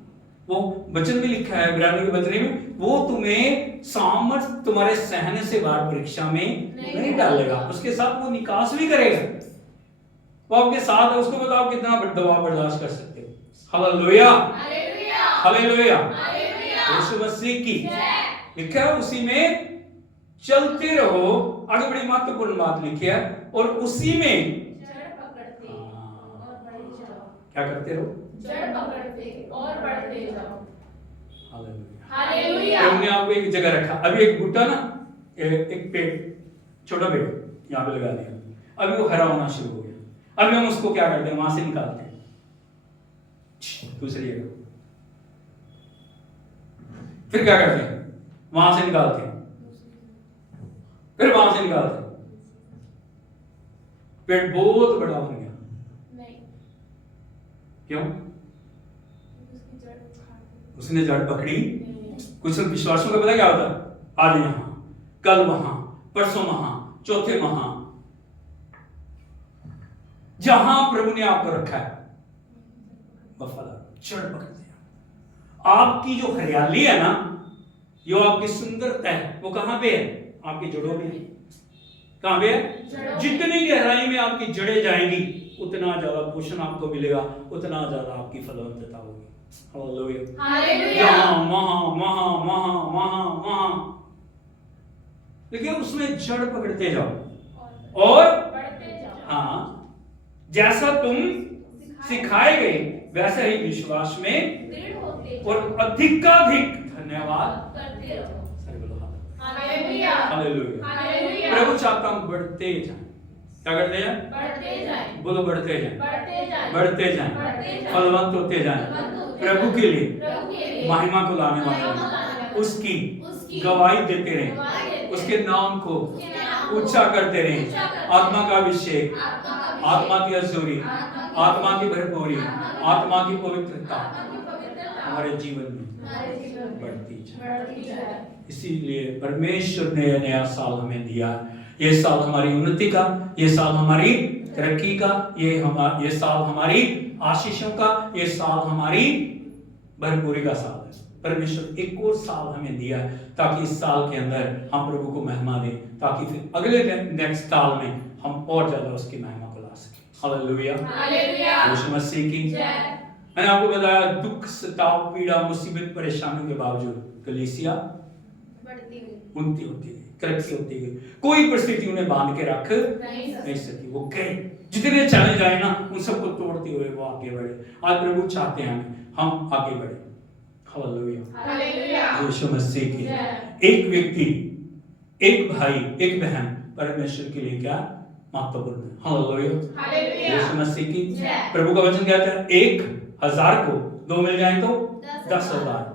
वो वचन में लिखा है इब्रानियों के पत्री में, वो तुम्हें सामर्थ तुम्हारे सहने से बाहर परीक्षा में नहीं डालेगा, उसके साथ वो निकास भी करेगा। वो आपके साथ है, उसको बताओ कितना दबाव बर्दाश्त कर सकते हो। हालेलुया, हालेलुया, यीशु मसीह की लिखा है, उसी में चलते रहो। आगे बड़ी महत्वपूर्ण बात लिखी है, और उसी में क्या करते रहो? जड़ पकड़ते और बढ़ते जाओ। हालेलुया। हमने आपको एक जगह रखा, अभी एक बूटा ना, एक पेड़, छोटा पेड़ यहाँ पे लगा दिया, अभी वो हरा होना शुरू हो गया। अभी हम उसको क्या करते हैं? वहां से निकालते हैं दूसरी जगह, फिर क्या करते हैं? वहां से निकालते हैं, फिर वहां से निकालते हैं। पेड़ बहुत बड़ा बन गया। क्यों? उसने जड़ पकड़ी। कुछ विश्वासों का पता क्या होता है? आज यहां, कल वहां, परसों वहां, चौथे वहां, जहां प्रभु ने आपको रखा है वफादार जड़ पकड़ दिया। आपकी जो हरियाली है ना, जो आपकी सुंदरता है, वो कहां पे है? आपकी जड़ों में। कहां पे है? जितनी गहराई में आपकी जड़ें जाएंगी, उतना ज्यादा पोषण आपको मिलेगा, उतना ज्यादा आपकी फलवंतता होगी। हालेलुया। वहां, लेकिन उसमें जड़ पकड़ते जाओ और बढ़ते जाओ। हाँ, जैसा तुम सिखाए गए वैसा ही विश्वास में दृढ़ होते और अधिकाधिक धन्यवाद करते रहो। Hallelujah, hallelujah. प्रभु चाहता हूं बढ़ते जाएं, क्या करते जाएं? बढ़ते जाएं, बोलो बढ़ते जाएं, बढ़ते जाएं, बढ़ते जाएं, बढ़ते जाएं, फलवंत होते जाएं, फलवंत होते प्रभु जाएं, के लिए प्रभु के लिए महिमा को लाने महिमा वाले को लाने वाले, उसकी उसकी गवाही देते रहे, गवाही देते उसके नाम को उसके नाम को ऊंचा करते रहे, ऊंचा करते आत्मा का अभिषेक, आत्मा का आत्मा की अजूरी, आत्मा की भरपूरी, आत्मा की पवित्रता आत्मा की पवित्रता हमारे जीवन में हमारे जीवन में बढ़ती जाए। बढ़ती जाए। इसीलिए परमेश्वर ने यह नया साल हमें दिया। ये साल हमारी उन्नति का, ये साल हमारी तरक्की का, ये साल हमारी आशीषों का, ये साल हमारी भरपूरी का साल है। परमेश्वर एक और साल हमें दिया है ताकि इस साल के अंदर हम प्रभु को महिमा दें, ताकि फिर अगले नेक्स्ट साल में हम और ज्यादा उसकी महिमा को ला सकें। हालेलुया, हालेलुया, यीशु मसीह की जय। मैंने आपको बताया दुख, सताव, पीड़ा, मुसीबत, परेशानियों के बावजूद कलीसिया बढ़ती हुई उन्नति होती गई, तरक्की होती गई। कोई परिस्थिति उन्हें बांध के रख नहीं नहीं सकी। वो गए, जितने चैलेंज आए ना उन सबको तोड़ते हुए वो आगे बढ़े। आज प्रभु चाहते हैं हम आगे बढ़े। हालेलुया, हालेलुया, यीशु मसीह की जय। एक व्यक्ति, एक भाई, एक बहन परमेश्वर के लिए क्या महत्वपूर्ण है। हालेलुया, हालेलुया, यीशु मसीह की जय। प्रभु का वचन कहता है 1,000 को 2 मिल जाए तो 10,000।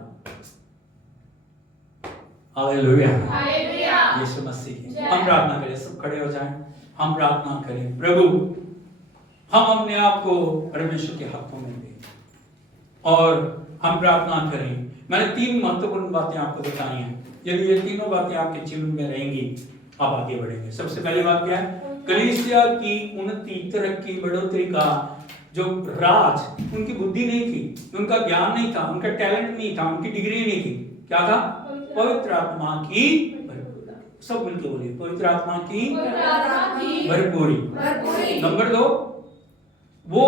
हालेलुया, हालेलुया, यीशु मसीह की। जय। हम प्रार्थना करें, सब खड़े हो जाएं। हम प्रार्थना करें, प्रभु हम अपने आप को परमेश्वर के हाथों में दें और हम प्रार्थना करें। मैंने 3 महत्वपूर्ण बातें आपको बताई हैं। यदि ये तीनों बातें आपके जीवन में रहेंगी, आप आगे बढ़ेंगे। सबसे पहली बात क्या है? कलीसिया की उन्नति, तरक्की, बढ़ोतरी का जो राज, उनकी बुद्धि नहीं थी, उनका ज्ञान नहीं था, उनका टैलेंट नहीं था, उनकी डिग्री नहीं थी। क्या था? पवित्र आत्मा की भरपूरी। सब मिलकर बोलिए, पवित्र आत्मा की भरपूरी। नंबर 2, वो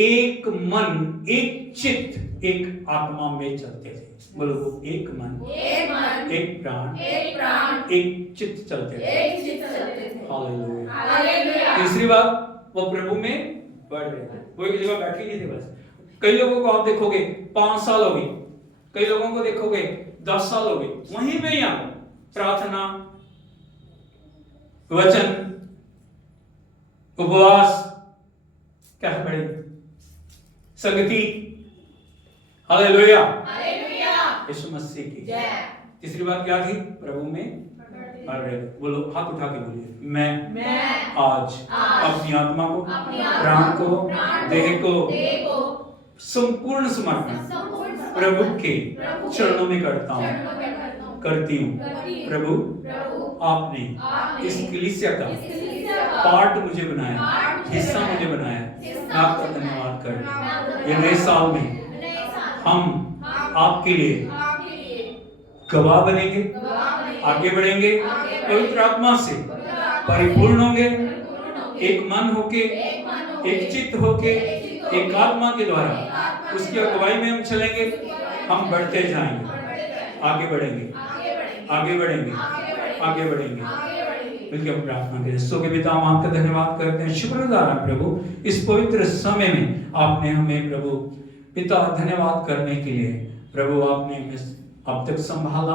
एक मन, एक चित्त, एक आत्मा में चलते थे। बोलो, एक मन, एक प्राण, एक चित्त चलते थे। हालेलुया। तीसरी बात, वो प्रभु में बढ़ रहे थे। वो एक जगह बैठे नहीं थे बस। कई लोगों को आप देखोगे 5 साल हो गए, कई लोगों को देखोगे 10 साल हो गए, वहीं पे ही आप प्रार्थना, वचन, उपवास, क्या पड़े, संगति। हालेलुया, यीशु मसीह की। तीसरी बात क्या थी? प्रभु में बढ़ रहे थे। बोलो, हाथ उठा के बोलिए, मैं आज अपनी आत्मा को, प्राण को, देह को संपूर्ण समर्पण प्रभु के चरणों में करता हूँ, करती हूँ। प्रभु, आपने इस कलीसिया का पार्ट मुझे बनाया, हिस्सा मुझे बनाया। मैं आपका धन्यवाद कर। ये नए साल में हम आपके लिए गवाह बनेंगे, आगे बढ़ेंगे, पवित्र आत्मा से परिपूर्ण होंगे, एक मन होके, एक चित्त होके, एक आत्मा के द्वारा उसकी अगुवाई में हम चलेंगे। हम बढ़ते जाएंगे, आगे बढ़ेंगे, आगे बढ़ेंगे, आगे बढ़ेंगे। बिल्कुल हम प्रार्थना करें। सो के पिता, हम आपका धन्यवाद करते हैं, शुक्रगुजार हैं प्रभु, इस पवित्र समय में आपने हमें प्रभु पिता धन्यवाद करने के लिए। प्रभु आपने अब तक संभाला,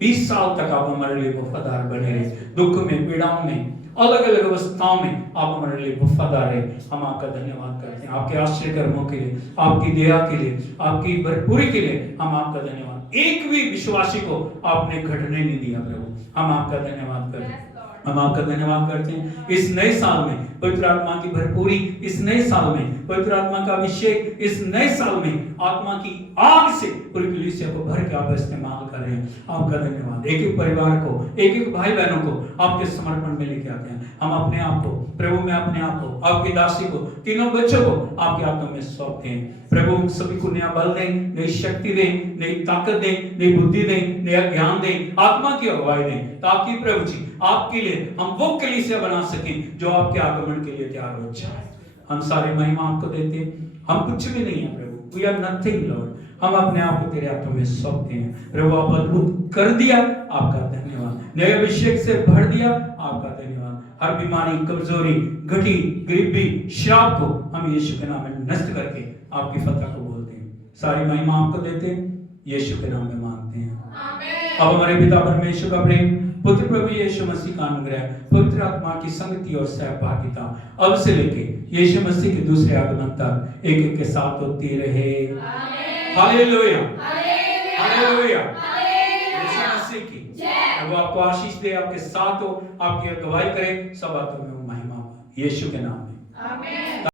20 साल तक आप हमारे लिए वफादार बने रहे। दुख में, पीड़ाओं में, अलग अलग अवस्थाओं में आप हमारे लिए वफादार रहे। हम आपका धन्यवाद करते हैं, आपके आश्चर्य कर्मों के लिए, आपकी दया के लिए, आपकी भरपूरी के लिए हम आपका धन्यवाद। एक भी विश्वासी को आपने घटने नहीं दिया प्रभु, हम आपका धन्यवाद करते हैं। हम आपका धन्यवाद करते हैं इस नए साल में पवित्र आत्मा की भरपूरी, इस नए साल में पवित्र आत्मा का अभिषेक, इस नए साल में आत्मा की आग से पूरी कलीसिया को भर के आप इस्तेमाल कर रहे हैं। आपका धन्यवाद। एक एक परिवार को, एक एक भाई बहनों को आपके समर्पण में लेके आते हैं। हम अपने आप को प्रभु में, अपने आप को, आपकी दासी को, तीनों बच्चों को आपके हाथों में सौंपते हैं। प्रभु सभी को नया बल दें, नई शक्ति दें, नई ताकत दें, नई बुद्धि दें, नया ज्ञान दें, आत्मा की अगुवाई दें, ताकि प्रभु जी आपके लिए हम वो कलीसिया बना सकें जो आपके आगमन के लिए तैयार हो जाए। हम सारी महिमा आपको देते हैं। हम कुछ भी नहीं है प्रभु, वी आर नथिंग लॉर्ड। हम अपने आप को तेरे हाथों में सौंपते हैं। प्रभु आप अद्भुत कर दिया, आपका धन्यवाद। नए अभिषेक से भर दिया, आपका धन्यवाद। हर बीमारी, कमजोरी, घटी, गरीबी, श्राप को हम यीशु के नाम में नष्ट करके आपकी फतह को बोलते हैं। सारी महिमा आपको देते हैं, यीशु के नाम में मांगते हैं, आमीन। अब हमारे पिता परमेश्वर का प्रेम, पुत्र प्रभु यीशु मसीह का अनुग्रह, पवित्र आत्मा की संगति और सहभागिता अब से लेके यीशु मसीह के दूसरे आगमन तक एक एक के साथ होती रहे। हालेलुया, हालेलुया, यीशु मसीह की जय। वो आपको आशीष दे, आपके साथ हो, आपकी अगुवाई करे, सब बातों में महिमा। यीशु के नाम में आमीन।